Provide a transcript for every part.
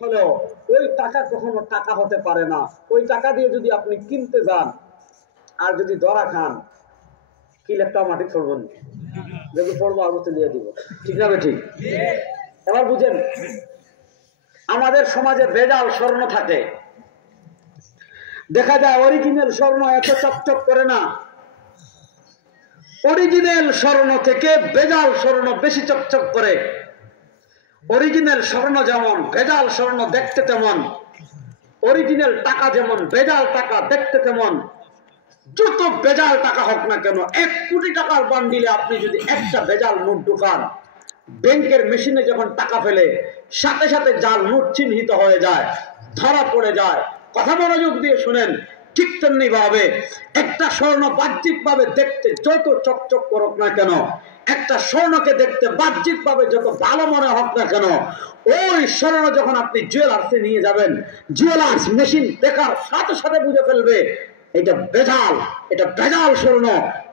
হলেও ওই টাকা কখনো টাকা হতে পারে না। ওই টাকা দিয়ে যদি আপনি কিনতে যান আর যদি ধরা খান, কিলেরটা মাটি ছড়বেন, যদি পড়বো আরো তুলিয়ে দিব, ঠিক না ঠিক? এবার বুঝেন, আমাদের সমাজে ভেজাল স্বর্ণ থাকে। দেখা যায় অরিজিনাল স্বর্ণ এত চকচক করে না, অরিজিনাল স্বর্ণ থেকে ভেজাল স্বর্ণ বেশি চকচক করে। অরিজিনাল স্বর্ণ যেমন, ভেজাল স্বর্ণ দেখতে তেমন। অরিজিনাল টাকা যেমন, ভেজাল টাকা দেখতে তেমন। যত ভেজাল টাকা হোক না কেন, 1 কোটি টাকার বান্ডিলে আপনি যদি একটা ভেজাল নোট ঢুকান, ব্যাংকের মেশিনে যখন টাকা ফেলে সাথে সাথে জাল নোট চিহ্নিত হয়ে যায়, ধরা পড়ে যায়। কথা মনোযোগ দিয়ে শুনেন, ঠিক তেমনি ভাবে একটা স্বর্ণ বাহ্যিক ভাবে দেখতে যত চকচক করুক না কেন, একটা স্বর্ণকে দেখতে বাহ্যিক ভাবে যত ভালো মনে হোক না কেন, ওই স্বর্ণ যখন আপনি জুয়েলার্সে নিয়ে যাবেন, জুয়েলার্স মেশিন দেখার সাথে সাথে বুঝে ফেলবে এটা ভেজাল, এটা ভেজাল স্বর্ণ,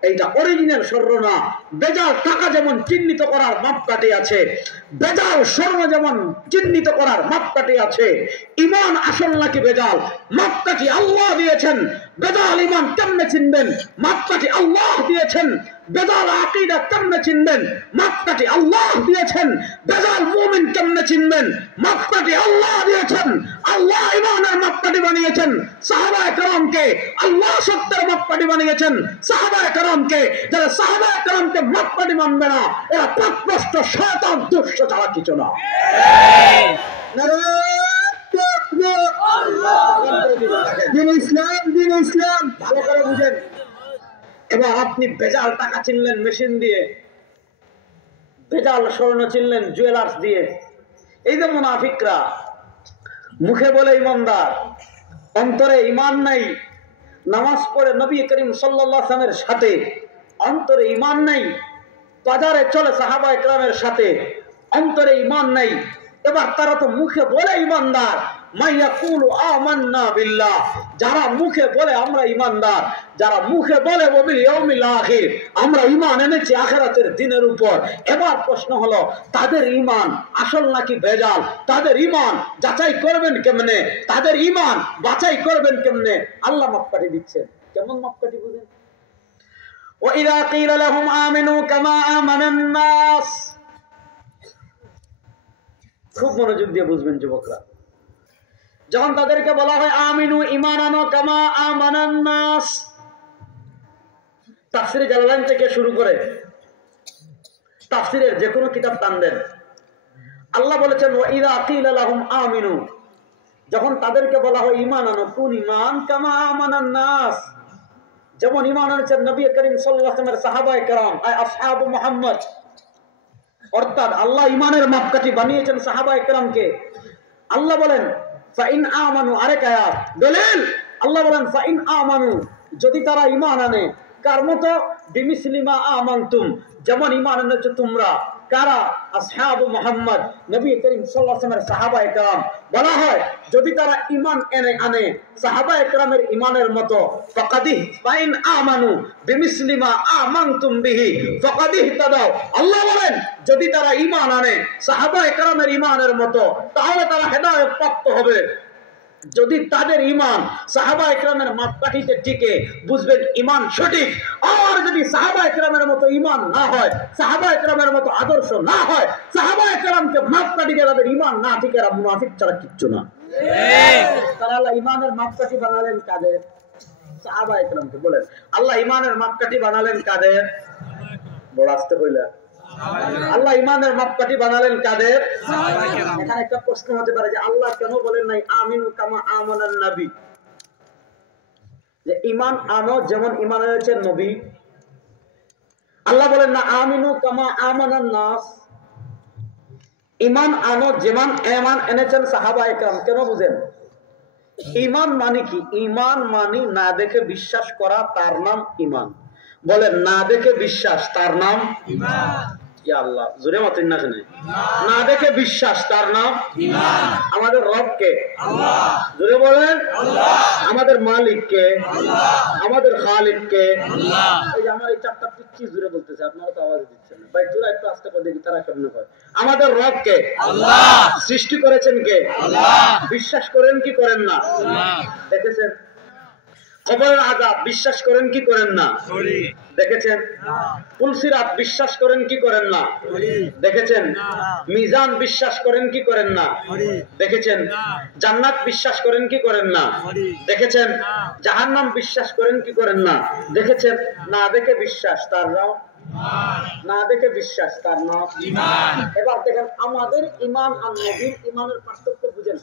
এইটা অরিজিনাল স্বর্ণ না। ভেজাল টাকা যেমন চিহ্নিত করার মাপকাঠি আছে, ভেজাল স্বর্ণ যেমন চিহ্নিত করার মাপকাঠি আছে, ইমান আসল নাকি ভেজাল মাপকাঠি আল্লাহ দিয়েছেন। ভেজাল ইমান কেমনে চিনবেন? মাপকাঠি আল্লাহ দিয়েছেন। ভেজাল আকীদা কেমনে চিনবেন? মাপকাঠি আল্লাহ দিয়েছেন। ভেজাল মুমিন কেমনে চিনবেন? মাপকাঠি আল্লাহ দিয়েছেন। আল্লাহ ইমানের মাপকাঠি বানিয়েছেন সাহাবায়ে কেরামকে, আল্লাহ সত্যের মাপকাঠি বানিয়েছেন সাহাবায়ে কেরামকে। যারা সাহাবায়ে কেরামকে মাপকাঠি মানবে না, এরা পথভ্রষ্ট শয়তান দুষ্ট ছাড়া কিছু না। দিন ইসলাম, দিন ইসলাম, ভালো করে বুঝেন। এবার আপনি ভেজাল টাকা চিনলেন মেশিন দিয়ে, ভেজাল স্বর্ণ চিনলেন জুয়েলার্স দিয়ে। এই যে মুনাফিকরা মুখে বলে ইমানদার, অন্তরে ইমান নাই। নামাজ পড়ে নবী করিম সাল্লাল্লাহু আলাইহি ওয়াসাল্লামের সাথে, অন্তরে ইমান নাই। বাজারে চলে সাহাবায়ে কেরামের সাথে, অন্তরে ইমান নাই। এবার তারা তো মুখে বলে ইমানদার, মাইয়াকুলু আমান্না বিল্লাহ, যারা মুখে বলে আমরা ইমানদার, যারা মুখে বলে ওয়াবিল ইয়াউমিল আখির, আমরা ঈমান এনেছি আখিরাতের দিনের উপর। এবার প্রশ্ন হলো, তাদের ঈমান আসল নাকি ভেজাল? তাদের ঈমান যাচাই করবেন কেমনে? তাদের ঈমান বাছাই করবেন কেমনে? আল্লাহ মাপকাঠি দিচ্ছেন। কেমন মাপকাঠি বুঝেন? ওয়াইযা কিলা লাহুম আমিনু কামা আমানান নাস, খুব মনোযোগ দিয়ে বুঝবেন যুবকরা। যখন তাদেরকে বলা হয় আমিনু ঈমান আনো কামা আমানান নাস, তাফসীরে জালালাইন থেকে শুরু করে তাফসীরের যে কোনো কিতাব টান দেন, আল্লাহ বলেছেন ওয়াইযা কিলা লাহুম আমিনু, যখন তাদেরকে বলা হয় ঈমান আনো, কোন ঈমান? কামা আমানান নাস, যেমন ঈমান আনছেন নবী করিম সাল্লাল্লাহু আলাইহি ওয়াসাল্লামের সাহাবায়ে কেরাম, আসহাবু মুহাম্মদ। অর্থাৎ আল্লাহ ঈমানের মাপকাঠি বানিয়েছেন সাহাবায়ে কেরামকে। আল্লাহ বলেন ফাইন আমানু, আরেক আয়াত দলিল, আল্লাহ বলেন ফাইন আমানু, যদি তারা ঈমান আনে, কার মতো? বিমিসলিমা আমানতুম, যেমন ঈমান এনেছো তোমরা। কারা? আসহাবু মুহাম্মদ, নবী করিম সাল্লাল্লাহু আলাইহি ওয়াসাল্লামের সাহাবায়ে কেরাম। বলা হয় যদি তারা ঈমান আনে সাহাবায়ে কেরামের ঈমানের মতো, ফাকাদিহ ফাইন আমানু বিমিসলিমা আমানতুম বিহি ফাকাদিহ তাদাও, আল্লাহ বলেন যদি তারা ঈমান আনে সাহাবায়ে কেরামের ঈমানের মতো, তাহলে তারা হেদায়েত প্রাপ্ত হবে। যদি তাদের ঈমান সাহাবায়ে কেরামের মাপকাঠিতে টিকে, বুঝবেন ঈমান সঠিক। আর যদি সাহাবায়ে কেরামের মতো ঈমান না হয়, সাহাবায়ে কেরামের মতো আদর্শ না হয়, সাহাবায়ে কেরামকে মাপকাঠিতে তাদের ঈমান না টিকে, এরা মুনাফিক ছাড়া কিচ্ছু না। তারা আল্লাহ ঈমানের মাপকাঠি বানালেন কাদের? সাহাবায়ে কেরামকে। বলেন আল্লাহ ঈমানের মাপকাঠি বানালেন কাদের? বড় আসতে কইলা, আল্লাহ ঈমানের মাপকাঠি বানালেন কাদের? এখানে একটা প্রশ্ন হতে পারে যে আল্লাহ কেন বলেন নাই আমিনু কামা আমানান নবী, যে ঈমান আনো যেমন ঈমান এনেছেন নবী। আল্লাহ বলেন না আমিনু কামা আমানান নাস, ঈমান আনো যেমন ঈমান এনেছেন সাহাবায়ে কেরাম। কেন বুঝেন? ঈমান মানে কি? ঈমান মানে না দেখে বিশ্বাস করা, তার নাম ঈমান। বলেন না দেখে বিশ্বাস, তার নাম ঈমান। ইয়া আল্লাহ, জোরে মাতেন না শুনে। না দেখে বিশ্বাস, তার নাম ঈমান। আমাদের রবকে আল্লাহ, জোরে বলেন আল্লাহ। আমাদের মালিককে আল্লাহ, আমাদের খালিককে আল্লাহ। এই যে আমার এই চারটা পিচ্ছি জোরে বলতেছে, আপনারা তো আওয়াজ দিচ্ছেন না ভাই, জোরে একটু আস্তে করে দেখি তারা কেমন হয়। আমাদের রবকে আল্লাহ, সৃষ্টি করেছেন কে আল্লাহ, বিশ্বাস করেন কি করেন না আল্লাহ। দেখেছেন কবরের আযাব বিশ্বাস করেন কি করেন না, দেখেছেন পুলসিরাত বিশ্বাস করেন কি করেন না, দেখেছেন মিজান বিশ্বাস করেন কি করেন না, দেখেছেন জান্নাত বিশ্বাস করেন কি করেন না, দেখেছেন জাহান্নাম বিশ্বাস করেন কি করেন না, দেখেছেন না দেখে বিশ্বাস, তার নাম না দেখে বিশ্বাস, তার নাম ঈমান। এবার দেখেন আমাদের ঈমান আর নবীর ঈমানের পার্থক্য বুঝেন।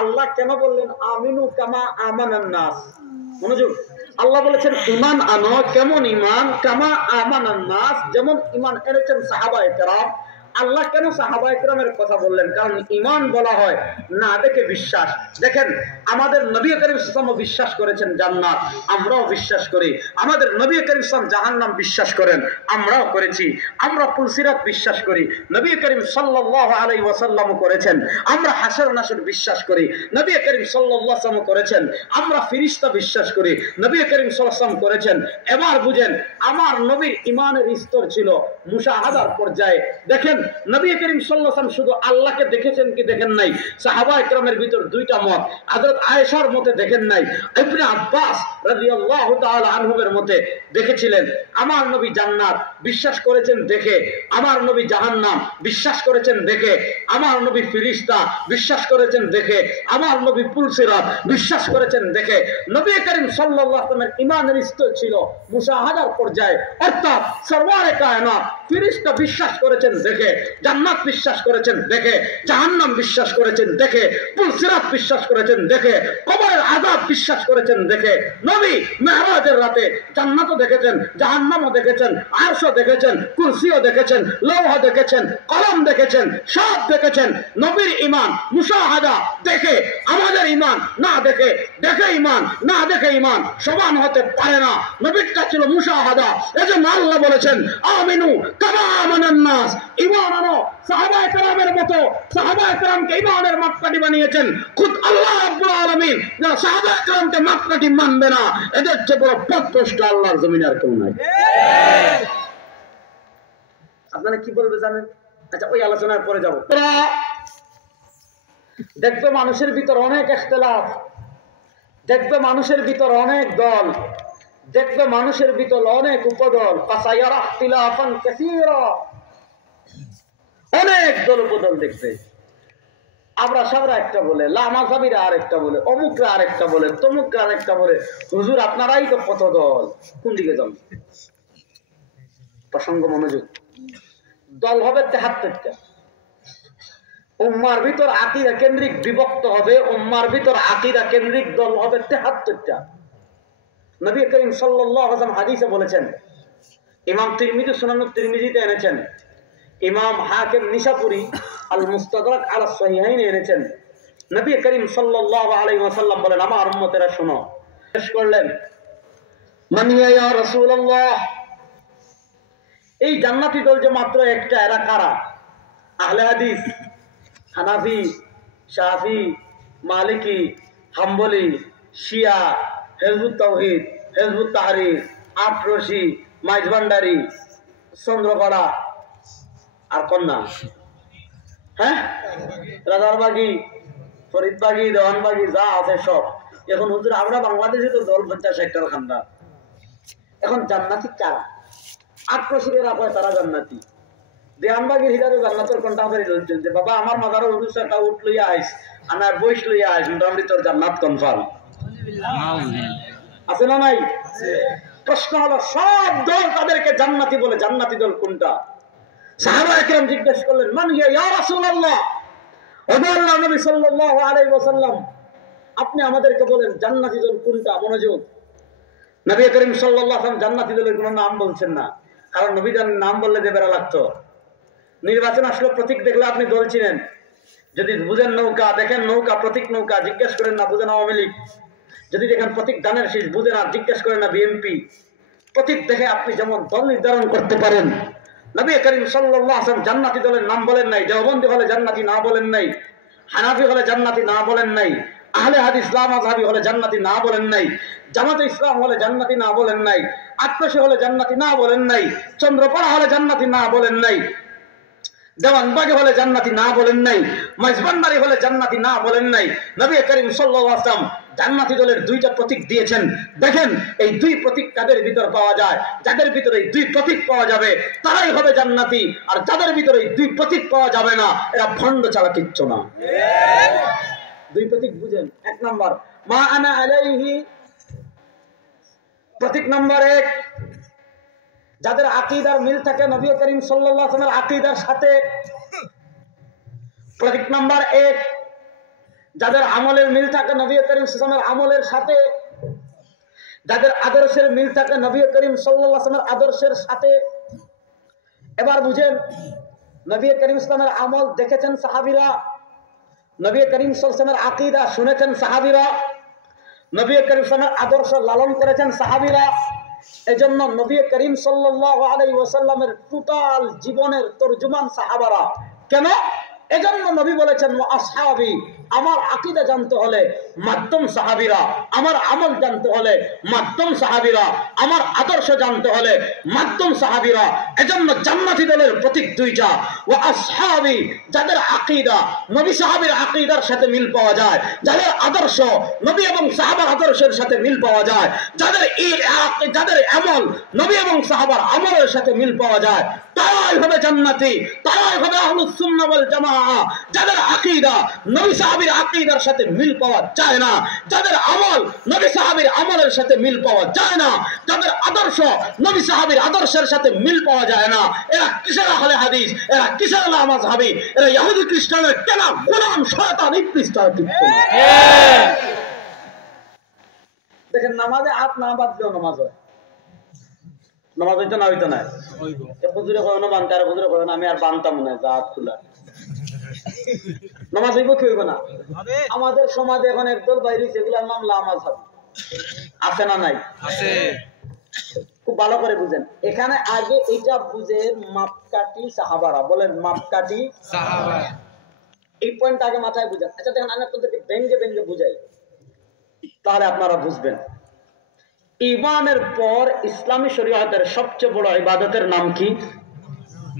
আল্লাহ কেন বললেন আমিনু কামা আমানান নাস? মনোযোগ, আল্লাহ বলেছেন ঈমান আনো, কেমন ঈমান? কামা আমানান নাস, যেমন ঈমান এনেছেন সাহাবায়ে কেরাম। আল্লাহ কেন সাহাবায়ে কেরামের কথা বললেন? কারণ ঈমান বলা হয় না দেখে বিশ্বাস। দেখেন আমাদের নবী করিম সাল্লাল্লাহু আলাইহি ওয়াসাল্লাম বিশ্বাস করেছেন জান্নাত, আমরাও বিশ্বাস করি। আমাদের নবী করিম সাল্লাল্লাহু আলাইহি ওয়াসাল্লাম জাহান্নাম বিশ্বাস করেন, আমরাও করেছি। আমরা পুলসিরাত বিশ্বাস করি, নবী করিম সাল্লাল্লাহু আলাইহি ওয়াসাল্লাম করেছেন। আমরা হাসর নাসর বিশ্বাস করি, নবী করিম সাল্লাল্লাহু আলাইহি ওয়াসাল্লাম করেছেন। আমরা ফেরেশতা বিশ্বাস করি, নবী করিম সাল্লাল্লাহু আলাইহি ওয়াসাল্লাম করেছেন। এবার বুঝেন আমার নবীর ঈমানের স্তর ছিল মুশাহাদার পর্যায়ে। দেখেন নবী করিম সাল্লাল্লাহু আলাইহি ওয়াসাল্লাম শুধু আল্লাহকে দেখেছেন কি দেখেন নাই? সাহাবায়ে কেরামের ভিতর দুইটা মত। হযরত আয়েশার মতে দেখেন নাই, ইবনে আব্বাস রাদিয়াল্লাহু তাআলা আনহুর মতে দেখেছিলেন। আমার নবী জান্নাত বিশ্বাস করেছেন দেখে, আমার নবী জাহান্নাম বিশ্বাস করেছেন দেখে, আমার নবী ফেরেশতা বিশ্বাস করেছেন দেখে, আমার নবী পুলসিরাত বিশ্বাস করেছেন দেখে। নবী করিম সাল্লাল্লাহু আলাইহি ওয়াসাল্লামের ঈমানের স্তর ছিল মুশাহাদার পর্যায়ে, অর্থাৎ সরওয়ারে কায়নাত ফেরেশতা বিশ্বাস করেছেন দেখে, জান্নাত বিশ্বাস করেছেন দেখে, জাহান্নাম বিশ্বাস করেছেন দেখে, পুলসিরাত বিশ্বাস করেছেন দেখে, কবরের আযাব বিশ্বাস করেছেন দেখে। নবী মেরাজের রাতে জান্নাতও দেখেছেন, জাহান্নামও দেখেছেন, আরশও দেখেছেন, কুরসিও দেখেছেন, লৌহ দেখেছেন, কলম দেখেছেন, সব দেখেছেন। নবীর ঈমান মুশাহাদা দেখে, আমাদের ঈমান না দেখে। দেখে ঈমান না দেখে ঈমান সমান হতে পারে না। নবীরটা ছিল মুশাহাদা। এজন্য আল্লাহ বলেছেন আমিনু কামা আমানান নাস, ঈমান আনো সাহাবায়ে কেরামের মতো। সাহাবায়ে কেরামকে ঈমানের মাপকাঠি বানিয়েছেন খুদ আল্লাহ রাব্বুল আলামিন। যারা সাহাবায়ে কেরামকে মাপকাঠি মানবে না, এদের চেয়ে বড় পথভ্রষ্ট আল্লাহর জমিনে আর কেউ নাই। আপনারা কি বলবে জানেন? আচ্ছা ওই আলোচনার পরে যাব। দেখবে মানুষের ভিতর অনেক ইখতিলাফ, দেখবে মানুষের ভিতর অনেক দল, দেখবে মানুষের ভিতর অনেক উপদল। ফাসায়ারা ইখতিলাফান কাসীরা, অনেক দল উপদল দেখবে। আমরা সবরা একটা বলে, লামাযাবিরা আরেকটা বলে, অমুকরা আরেকটা বলে, তমুকরা আরেকটা বলে। হুজুর আপনারাই তো কত দল, কোন দিকে যান? প্রসঙ্গ মনোযোগ। দল হবে ৭৩টা। উম্মার ভিতর আকীদা কেন্দ্রিক বিভক্ত হবে, উম্মার ভিতর আকীদা কেন্দ্রিক দল হবে ৭৩টা। নবী করিম সাল্লাল্লাহু আলাইহি ওয়াসাল্লাম হাদিসে বলেছেন, ইমাম তিরমিজি সুনানুত তিরমিজিতে এনেছেন, ইমাম হাকিম নিশাপুরি আল মুস্তাদরাক আলা সহিহাইন এনেছেন। নবী করিম সাল্লাল্লাহু আলাইহি ওয়াসাল্লাম বলেন, আমার উম্মতেরা শোনো। শেষ করলেন, মান ইয়া রাসূলুল্লাহ, এই জান্নাতি দল যে মাত্র একটা, এরা কারা? আহলে হাদিস, হানাফি, শাফি, মালিকি, হাম্বলি, শিয়া, হিজবুত তাওহীদ, হিজবুত তাহরীর, আটরশি, মাইজভান্ডারি, চন্দ্রপাড়া আর কন্যা, হ্যাঁ, রাজারবাগি, ফরিদবাগি, দেওয়ানবাগি, যা আছে সব। এখন হুজুর আমরা বাংলাদেশে তো দল ৫০-৬০টার খান্দা। এখন জান্নাতি কারা? আটরশিরা কয় তারা জান্নাতি, দেওয়ানবাগির হিসাবে জান্নাতের কন্টাফারি চলছে। বাবা আমার মাদার হুজুর একটা উঠ লইয়া আইস, আমার বইস লইয়া আইস, মোটামুটি তোর জান্নাত কনফার্ম আছে না নাই? প্রশ্ন হলো সব দল তাদেরকে জান্নাতি বলে, জান্নাতি দল কোনটা? সাহাবায়ে কেরাম জিজ্ঞেস করলেন, মান ইয়া রাসূলুল্লাহ, ও আল্লাহর নবী সাল্লাল্লাহু আলাইহি ওয়াসাল্লাম, আপনি আমাদেরকে বলেন জান্নাতি দল কোনটা? মনোযোগ। নবী করিম সাল্লাল্লাহু আলাইহি ওয়াসাল্লাম জান্নাতি দলের কোনো নাম বলছেন না, কারণ নবী জানের নাম বললে যে বেড়া লাগতো। নির্বাচন আসলে প্রতীক দেখলে আপনি দল চিনেন। যদি বুঝেন নৌকা, দেখেন নৌকা, প্রতীক নৌকা, জিজ্ঞেস করেন না বুঝেন আওয়ামী লীগ। যদি দেখেন প্রতীক ধানের শীষ, বুঝেন আর জিজ্ঞেস করেন না বিএনপি। প্রতীক দেখে আপনি যেমন দল নির্ধারণ করতে পারেন, নবী করিম সাল্লাল্লাহু আলাইহি ওয়াসাল্লাম জান্নাতি দলের নাম বলেন নাই, দেওবন্দি হলে জান্নাতি না বলেন নাই, হানাফি হলে জান্নাতি না বলেন নাই, আহলে হাদিস ইসলাম আযহাবি হলে জান্নাতি না বলেন নাই, জামাতে ইসলাম হলে জান্নাতি না বলেন নাই, আটপাশে হলে জান্নাতি না বলেন নাই, চন্দ্রপাড়া হলে জান্নাতি না বলেন নাই, দেওয়ানবাগে হলে জান্নাতি না বলেন নাই, মাইজবান্ডারি হলে জান্নাতি না বলেন নাই। নবী করিম সাল্লাল্লাহু আলাইহি ওয়াসাল্লাম জান্নাতি দলের দুইটা প্রতীক দিয়েছেন। দেখেন এই দুই প্রতীক কাদের ভিতর পাওয়া যায়? যাদের ভিতরে এই দুই প্রতীক পাওয়া যাবে তারাই হবে জান্নাতি, আর যাদের ভিতরে এই দুই প্রতীক পাওয়া যাবে না এরা ভণ্ড ছাড়া কিচ্ছু না। দুই প্রতীক বুঝেন। এক নাম্বার মা আনা আলাইহি, প্রতীক নাম্বার 1, যাদের আকীদার মিল থাকে নবী করিম সাল্লাল্লাহু আলাইহি ওয়াসাল্লামের আকীদার সাথে। প্রতীক নাম্বার 1, যাদের আমলের মিল থাকে নবী করিম সাল্লাল্লাহু আলাইহি ওয়াসাল্লামের আমলের সাথে, যাদের আদর্শের মিল থাকে নবী করিম সাল্লাল্লাহু আলাইহি ওয়াসাল্লামের আদর্শের সাথে। এবার বুঝেন, নবী করিম সাল্লাল্লাহু আলাইহি ওয়াসাল্লামের আমল দেখেছেন সাহাবীরা, নবী করিম সাল্লাল্লাহু আলাইহি ওয়াসাল্লামের আকীদা শুনেছেন সাহাবীরা, নবী করিম সাল্লাল্লাহু আলাইহি ওয়াসাল্লামের আদর্শ লালন করেছেন সাহাবীরা। এজন্য নবী করিম সাল্লাল্লাহু আলাইহি ওয়াসাল্লামের টোটাল জীবনের তরজুমান সাহাবারা। কেন? এজন্য নবী বলেছেন আসহাবি, আমার আকীদা জানতে হলে মাধ্যম সাহাবীরা, আমার আমল জানতে হলে মাধ্যম সাহাবীরা, আমার আদর্শ জানতে হলে মাধ্যম সাহাবীরা। এজন্য জান্নাতি দলের প্রতীক দুইটা, ও আসহাবি, যাদের আকীদা নবী সাহাবীর আকীদার সাথে মিল পাওয়া যায়, যাদের আদর্শ নবী এবং সাহাবার আদর্শের সাথে মিল পাওয়া যায়, যাদের আমল নবী এবং সাহাবার আমলের সাথে মিল পাওয়া যায়, তারাই হবে জান্নাতি, তারাই হবে আহলুস সুন্নাহ ওয়াল জামাআহ। যাদের আকীদা নবী সাহাবীর আকীদার সাথে মিল পাওয়া যায় না, যাদের আমল নবী সাহাবীর আমলের সাথে মিল পাওয়া যায় না, যাদের আদর্শ নবী সাহাবীর আদর্শের সাথে মিল পাওয়া যায় না, এরা কিসের আহলে হাদিস, এরা কিসের মাযহাবী, এরা ইহুদি খ্রিস্টানের কেনা গোলাম শয়তান ইবলিস তার ঠিক। দেখেন নামাজে হাত না বাঁধলেও নামাজ হয়, নামাজ হইতো না হইতো না। হুজুরে কয় না বানতে, আর হুজুরে কয় না আমি আর বানতাম না, যা হাত খোলা নামাজ হইব কি হইব না। আমাদের সমাজে এখন একদল বাইরে সেগুলোর নাম লামাযহাব আছে না নাই? আছে। খুব ভালো করে বুঝেন, এখানে আগে এটা বুঝেন মাপকাঠি সাহাবারা, বলেন মাপকাঠি সাহাবারা, এই পয়েন্ট আগে মাথায় বুঝেন। আচ্ছা দেখেন আমি আপনাদেরকে ব্যঙ্গে ব্যঙ্গে বুঝাই, তাহলে আপনারা বুঝবেন। ঈমানের পর ইসলামী শরীয়তের সবচেয়ে বড় ইবাদতের নাম কি?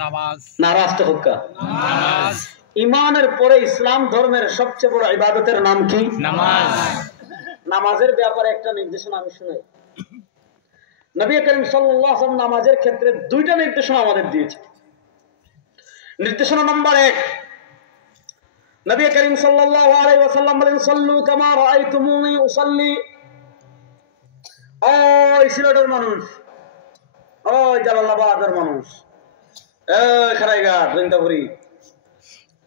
নামাজ। নারাজ তো হোক নামাজ। ঈমানের পরে ইসলাম ধর্মের সবচেয়ে বড় ইবাদতের নাম কি? নামাজ। নামাজের ব্যাপারে একটা নির্দেশনা আমি শুনাই। নবী করিম সাল্লাল্লাহু আলাইহি ওয়াসাল্লাম নামাজের ক্ষেত্রে দুইটা নির্দেশনা আমাদের দিয়েছে। নির্দেশনা নাম্বার 1, নবী করিম সাল্লাল্লাহু আলাইহি ওয়াসাল্লাম বলেন সাল্লু কামা রাআইতুমুনি উসাল্লি। ওই সিলেটের মানুষ, ওই জালালাবাদের মানুষ, এই খারাইঘাট বৃন্দাবুরি,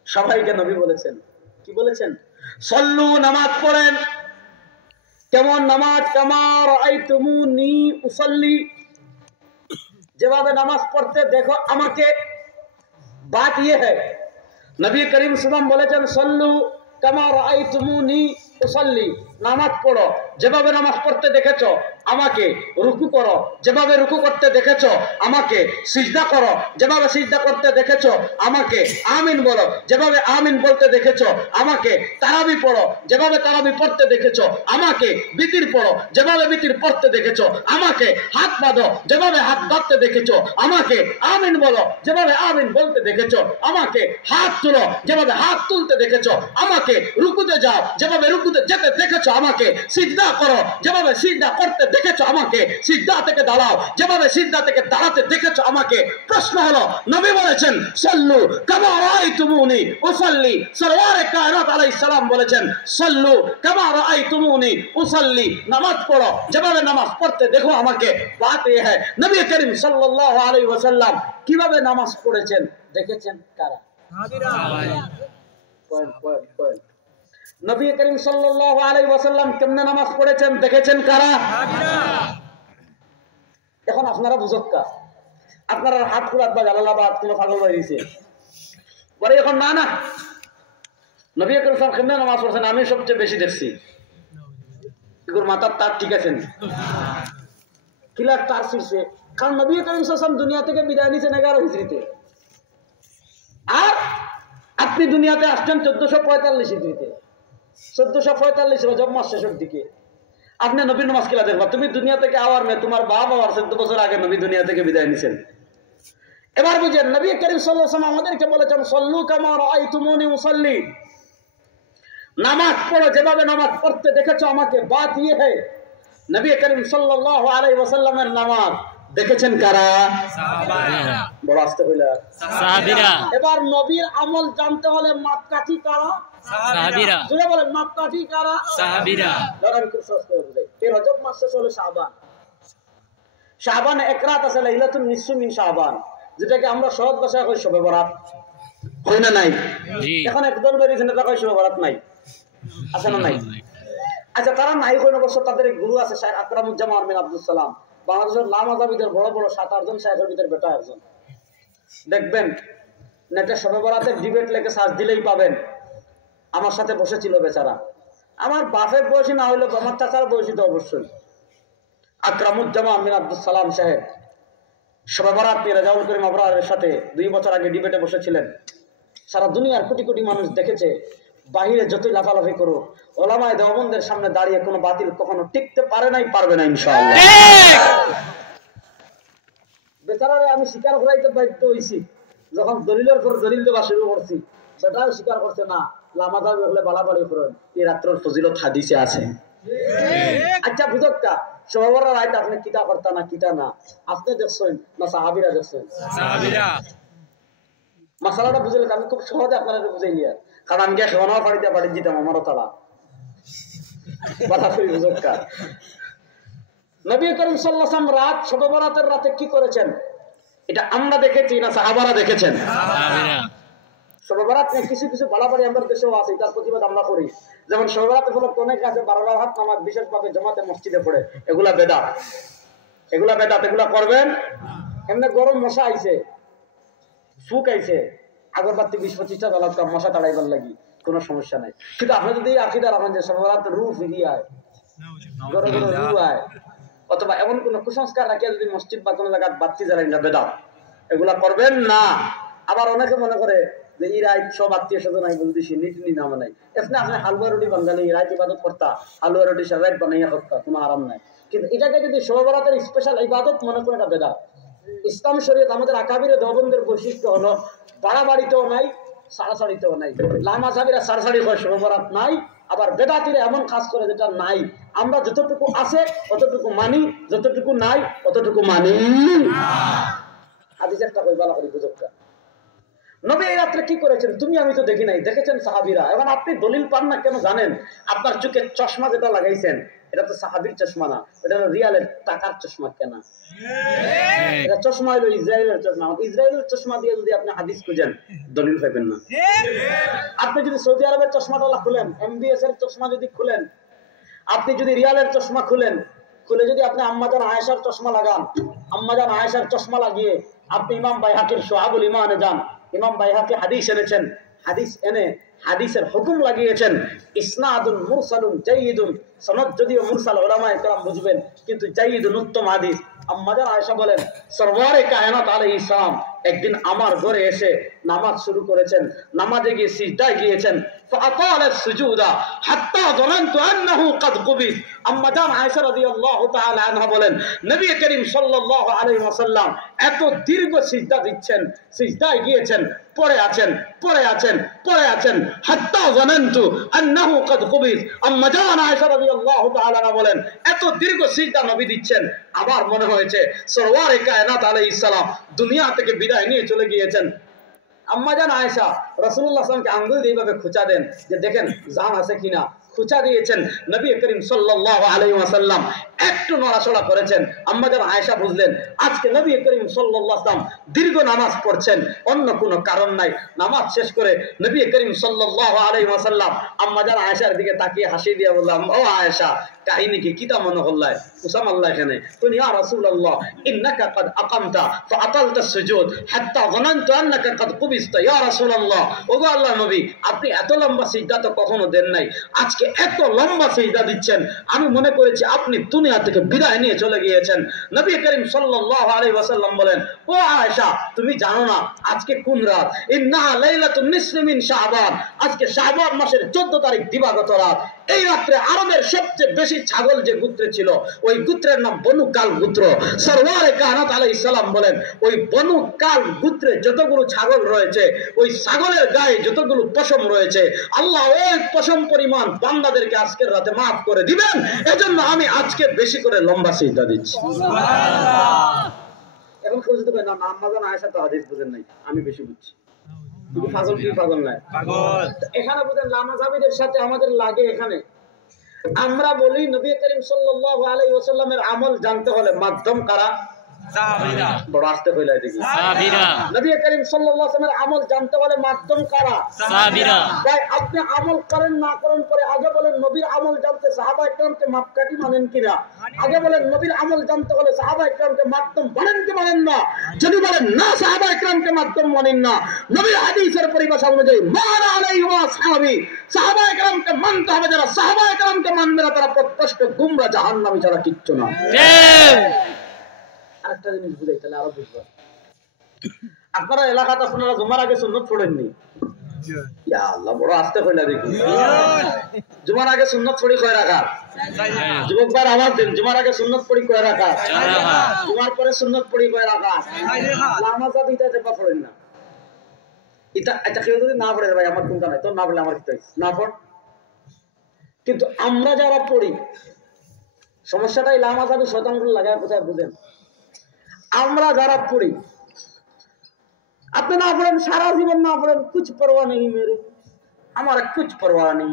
সবাইকে নবী বলেছেন, কি বলেছেন? সল্লু, নামাজ পড়েন। কেমন নামাজ? কামা রাআইতুমুনি উসাল্লি, যেভাবে নামাজ পড়তে দেখো আমাকে। বাত ইয়ে है নবী করিম সাল্লাল্লাহু আলাইহি ওয়াসাল্লাম বলেছেন সল্লু কামা রাআইতুমুনি উসাল্লি, নামাজ পড়ো যেভাবে নামাজ পড়তে দেখেছো আমাকে, রুকু করো যেভাবে রুকু করতে দেখেছো আমাকে, সিজদা করো যেভাবে সিজদা করতে দেখেছো আমাকে, আমিন বলো যেভাবে আমিন বলতে দেখেছো আমাকে, তারাবি পড়ো যেভাবে তারাবি পড়তে দেখেছো আমাকে, বিতির পড়ো যেভাবে বিতির পড়তে দেখেছো আমাকে, হাত বাঁধো যেভাবে হাত বাঁধতে দেখেছো আমাকে, আমিন বলো যেভাবে আমিন বলতে দেখেছো আমাকে, হাত তুলো যেভাবে হাত তুলতে দেখেছো আমাকে, রুকুতে যাও যেভাবে রুকুতে যেতে দেখেছো আমাকে, সিজদা করো যেভাবে সিজদা করতে দেখেছো আমাকে, সিজদা থেকে দাঁড়াও যেভাবে সিজদা থেকে দাঁড়াতে দেখেছো আমাকে। প্রশ্ন হলো, নবী বলেছেন সাল্লু কামা রাআইতুমুনি উসাল্লি, সরওয়ারে কায়নাত আলাইহিস সালাম বলেছেন সাল্লু কামা রাআইতুমুনি উসাল্লি, নামাজ পড়ো যেভাবে নামাজ পড়তে দেখো আমাকে। বাত এই है নবী করিম সাল্লাল্লাহু আলাইহি ওয়াসাল্লাম কিভাবে নামাজ পড়েছেন দেখেছেন কারা? সাহাবীরা। নবী করিম সাল্লাল্লাহু আলাইহি ওয়াসাল্লাম কেমনে নামাজ পড়েছেন দেখেছেন কারা? এখন আপনারা বুঝক্কা, আপনারা হাত খুলাত বা জালালাবাদ কোন পাগল হইছে পরে এখন না না নবী করিম সাল্লাল্লাহু কেমনে নামাজ পড়ছেন আমি সবচেয়ে বেশি দেখছি। মাথার তার ঠিক আছে, কিলার তার ছিঁড়ছে, কারণ নবী করিম সাল্লাল্লাহু আলাইহি ওয়াসাল্লাম দুনিয়া থেকে বিদায় নিয়েছেন 11 হিজরিতে, আর আপনি দুনিয়াতে আসছেন 1445 হিজরিতে, 1445 রজব মাস শেষের দিকে। আপনি নবীর নামাজ কিলা দেখবা? তুমি দুনিয়া থেকে আওয়ার মেয়ে, তোমার বাবা আর 14 বছর আগে নবী দুনিয়া থেকে বিদায় নিয়েছেন। এবার বুঝেন, নবী করিম সাল্লাল্লাহু আলাইহি ওয়াসাল্লাম আমাদেরকে বলেছেন সল্লু কামা রাআইতুমুনি উসাল্লি, নামাজ পড়ো যেভাবে নামাজ পড়তে দেখেছো আমাকে। বাত ইয়ে है নবী করিম সাল্লাল্লাহু আলাইহি ওয়াসাল্লামের নামাজ দেখেছেন কারা? সাহাবারা। বড় আস্তে কইলা সাহাবীরা। এবার নবীর আমল জানতে হলে মাপকাঠি কারা? সাহাবীরা। জোরে বলেন মাপকাঠি কারা? সাহাবীরা। ধরেন খুব সহজ করে বুঝাই, এই রজব মাস শেষ হলো শাবান, শাবান এক রাত আছে লাইলাতুন নিসফু মিন শাবান, যেটাকে আমরা সহজ ভাষায় কই শবে বরাত, কই না নাই? এখন একদল বেরিয়েছেন এটা কই শবে বরাত নাই, আছে না নাই? আচ্ছা, তারা নাই কই অবশ্য তাদের এক গুরু আছে শাইখ আকরামুজ্জামান আমিন আব্দুল সালাম, বাংলাদেশের লামাজাবিদের বড় বড় 7-8 জন শাইখের ভিতর বেটা একজন। দেখবেন নেটে শবে বরাতের ডিবেট লেখে সার্চ দিলেই পাবেন। আমার সাথে বসেছিল বেচারা, আমার বাপের বয়সী না হইলেও আমার চাচার বয়সী তো অবশ্যই। আকরামুজ্জামান আমিন আব্দুল সালাম সাহেব শবে বরাত নিয়ে রাজাউল করিম আবরারের সাথে 2 বছর আগে ডিবেটে বসেছিলেন। সারা দুনিয়ার কোটি কোটি মানুষ দেখেছে, বাহিরে যতই লাফালাফি করো, ওলামায়ে দেওবন্দের সামনে দাঁড়িয়ে কোনো বাতিল কখনো টিকতে পারে নাই, পারবে না ইনশাআল্লাহ। বেচারারে আমি স্বীকার করাইতে বাধ্য হইছি, যখন দলিলের পর দলিল দেওয়া শুরু করছি সেটাও স্বীকার করছে না। লামাজাবি হলে বাড়াবাড়ি করেন, এই রাত্রের ফজিলত হাদিসে আছে। আচ্ছা বুঝক্কা, শবে বরাত রাইতে আপনি কিতা করতা না কিতা না, আপনি দেখছেন না সাহাবীরা দেখছেন? সাহাবীরা। মাসালাটা বুঝলে আমি খুব সহজে আপনারা বুঝাইলি, কারণ আমি খেওয়ানো পাড়িতে পাড়ি দিতাম আমারও তারা কথা কই বুঝক্কা। নবী করিম সাল্লাল্লাহু আলাইহি ওয়াসাল্লাম রাত শবে বরাতের রাতে কি করেছেন এটা আমরা দেখেছি না সাহাবারা দেখেছেন? সাহাবীরা। শবে বরাত নিয়ে কিছু কিছু বাড়াবাড়ি আমাদের দেশেও আছে, তার প্রতিবাদ আমরা করি। যেমন শবে বরাতের ফলে অনেক আছে 12 রাকাত নামাজ বিশেষভাবে জামাতে মসজিদে পড়ে, এগুলা বেদাত, এগুলা বেদাত, এগুলা করবেন। এমনি গরম মশা আইছে, ফুক আইছে, আগরবাতি 20-25টা জ্বালাতাম মশা তাড়াইবার লাগি, কোনো সমস্যা নাই। কিন্তু আপনি যদি আকীদা রাখেন যে শবে বরাত রূহ ফিরিয়ে আয়, গরম গরম রূহ আয়, অথবা এমন কোন কুসংস্কার রাখিয়া যদি মসজিদ বা কোনো জায়গায় বাতি জ্বালাই না, বেদাত, এগুলা করবেন না। আবার অনেকে মনে করে যে এই রাত সব আত্মীয় স্বজন আই বলতেছি নীতি নামা নাই, এখানে আপনি হালুয়া রুটি বাঙালি রাত ইবাদত করতা, হালুয়া রুটি সারাইট বানাইয়া করতা, কোনো আরাম নাই। কিন্তু এটাকে যদি শবে বরাতের স্পেশাল ইবাদত মনে করে, এটা বেদাত। ইসলাম শরীয়ত আমাদের আকাবিরে দেওবন্দের বৈশিষ্ট্য হলো বাড়াবাড়িতেও নাই, সাড়াসাড়িতেও নাই। লামাজাবিরা সাড়াসাড়ি হয়, শবে বরাত নাই। আবার বেদাতিরা এমন কাজ করে যেটা নাই। আমরা যতটুকু আছে অতটুকু মানি, যতটুকু নাই অতটুকু মানি। হাদিস একটা কই বালা করি বুঝক্কা, নবী এই রাত্রে কি করেছেন তুমি আমি তো দেখি নাই, দেখেছেন সাহাবীরা। এখন আপনি দলিল পান না কেন জানেন? আপনার চোখে চশমা যেটা লাগাইছেন এটা তো সাহাবীর চশমা না, এটা হলো রিয়ালের টাকার চশমা। কেনা এটা চশমা হলো ইসরায়েলের চশমা। ইসরায়েলের চশমা দিয়ে যদি আপনি হাদিস খুঁজেন দলিল পাবেন না। আপনি যদি সৌদি আরবের চশমাটা খুলেন, এমবিএস এর চশমা যদি খুলেন, আপনি যদি রিয়ালের চশমা খুলে যদি আপনি আম্মাজান আয়েশার চশমা লাগান, আম্মাজান আয়েশার চশমা লাগিয়ে আপনি ইমাম বাইহাকির শুআবুল ঈমানে যান, ইমাম বাইহাকি হাদিস এনেছেন, হাদিস এনে হাদিসের হুকুম লাগিয়েছেন ইসনাদুন মুরসালুন জাইয়িদুন, সনদ যদিও মুরসাল উলামায়ে কেরাম বুঝবেন, কিন্তু জাইয়িদুন উত্তম হাদিস। আম্মাজান আয়েশা বলেন সরওয়ারে কায়নাত আলাইহিস সালাম একদিন আমার ঘরে এসে নামাজ শুরু করেছেন, নামাজে গিয়ে সিজদায় গিয়েছেন, ফাআতালা সুজুদা হাত্তা যানানতু আন্নাহু ক্বাদ কুবিত। আম্মা জান আয়েশা রাদিয়াল্লাহু তাআলা আনহা বলেন নবী করিম সাল্লাল্লাহু আলাইহি ওয়াসাল্লাম এত দীর্ঘ সিজদা দিচ্ছেন, সিজদায় গিয়েছেন, পড়ে আছেন, পড়ে আছেন, পড়ে আছেন, হাত্তা যানানতু আন্নাহু ক্বাদ কুবিত। আম্মা জান আয়েশা রাদিয়াল্লাহু তাআলা আনহা বলেন এত দীর্ঘ সিজদা নবী দিচ্ছেন, আবার মনে হয়েছে সরওয়ারে কায়নাত আলাইহিস সালাম দুনিয়া থেকে বিদায় নিয়ে চলে গিয়েছেন। আম্মাজান আয়েশা রাসূলুল্লাহ সাল্লাল্লাহু আলাইহি ওয়াসাল্লামকে আঙ্গুল দিয়ে এইভাবে খুঁচা দেন যে দেখেন জান আছে কিনা, খুঁচা দিয়েছেন। নবী করিম সাল্লাল্লাহু আলাইহি ওয়াসাল্লাম একটু নড়াচড়া করেছেন। আম্মাজান আয়েশা বুঝলেন আজকে নবী করিম সাল্লাল্লাহু আলাইহি ওয়াসাল্লাম দীর্ঘ নামাজ পড়ছেন, অন্য কোনো কারণ নাই। নামাজ শেষ করে নবী করিম সাল্লাল্লাহু আলাইহি ওয়াসাল্লাম আম্মাজান আয়েশার দিকে তাকিয়ে হাসি দিয়ে বললাম, ও আয়েশা কাহিনী কি কিতা মনে হল্লায় উসাম আল্লাহ এখানে তুমি ইয়া রাসূলুল্লাহ ইন্নাকা ক্বাদ আকামতা ফাআতালতা সুজুদ হাত্তা যানানতু আন্নাকা ক্বাদ কুবিস্তা। ইয়া রাসূলুল্লাহ, ওগো আল্লাহর নবী আপনি এত লম্বা সিজদা তো কখনো দেন নাই, আজকে আজকে এত লম্বা সিজদা দিচ্ছেন, আমি মনে করেছি আপনি দুনিয়া থেকে বিদায় নিয়ে চলে গিয়েছেন। নবী করিম সাল্লাল্লাহু আলাইহি ওয়াসাল্লাম বলেন, ও আয়েশা, তুমি জানো না আজকে কোন রাত? ইন্নাহা লাইলাতুন নিসফি মিন শাবান, আজকে শাবান মাসের 14 তারিখ দিবাগত রাত। এই রাত্রে আরবের সবচেয়ে বেশি ছাগল যে গোত্রে ছিল, ওই গোত্রের নাম বনু কাল গোত্র। সরওয়ারে কায়নাত আলাইহিস সালাম বলেন, ওই বনু কাল গোত্রে যতগুলো ছাগল রয়েছে, ওই ছাগলের গায়ে যতগুলো পশম রয়েছে, আল্লাহ ওই পশম পরিমাণ বান্দাদেরকে আজকের রাতে মাফ করে দিবেন। এজন্য আমি আজকে বেশি করে লম্বা সিজদা দিচ্ছি। এখন খুঁজতে পাই না, আম্মা জান আয়েশা তো হাদিস বুঝেন নাই, আমি বেশি বুঝছি। তুমি পাগল কি পাগল নাই? পাগল। এখানে বুঝেন লামাযাবিদের সাথে আমাদের লাগে। এখানে আমরা বলি নবী করিম সাল্লাল্লাহু আলাইহি ওয়াসাল্লামের আমল জানতে হলে মাধ্যম কারা? সাহাবীরা। বড় আস্তে কইলা দেখি, সাহাবীরা। নবী করিম সাল্লাল্লাহু আলাইহি ওয়াসাল্লামের আমল জানতে হলে মাধ্যম কারা? সাহাবীরা। তাই আপনি আমল করেন না করেন পরে আগে বলেন নবীর আমল জানতে সাহাবায়ে কেরামকে মাপকাঠি মানেন কিনা? আগে বলেন নবীর আমল জানতে হলে সাহাবায়ে কেরামকে মাধ্যম মানেন কি মানেন না? যদি বলেন না সাহাবায়ে কেরামকে মাধ্যম মানেন না, নবীর হাদিসের পরিভাষা অনুযায়ী মান আলাইহি ওয়া সাহাবী, সাহাবায়ে কেরামকে মানতে হবে। যারা সাহাবায়ে কেরামকে মানবে না তারা প্রত্যক্ষ গুমরা জাহান্নামী ছাড়া কিচ্ছু না। আরেকটা জিনিস বুঝাই, তাহলে আরো বুঝবেন। আপনারা এলাকাতে আপনারা জুমার আগে সুন্নত পড়েননি? ইয়া আল্লাহ, বড় আস্তে কইলা দেখি। জুমার আগে সুন্নত পড়ি কয় রাকাত? যুবক ভাই আমার দিন, জুমার আগে সুন্নত পড়ি কয় রাকাত? জুমার পরে সুন্নত পড়ি কয় রাকাত? নামাজ আবিটা দেবা পড়েন না। এটা এটা কেউ যদি না পড়ে ভাই আমার কোনটা নাই, তোর না পড়লে আমার কি হইছে? না পড়। কিন্তু আমরা যারা পড়ি, সমস্যাটাই নামাজ আবি শয়তানগুলো লাগায় কোথায় বুঝেন? আমরা যারা পড়ি, আপনি না পড়েন, সারা জীবন না পড়েন, কুছ পরোয়া নেই মেরে, আমার কুছ পরোয়া নেই।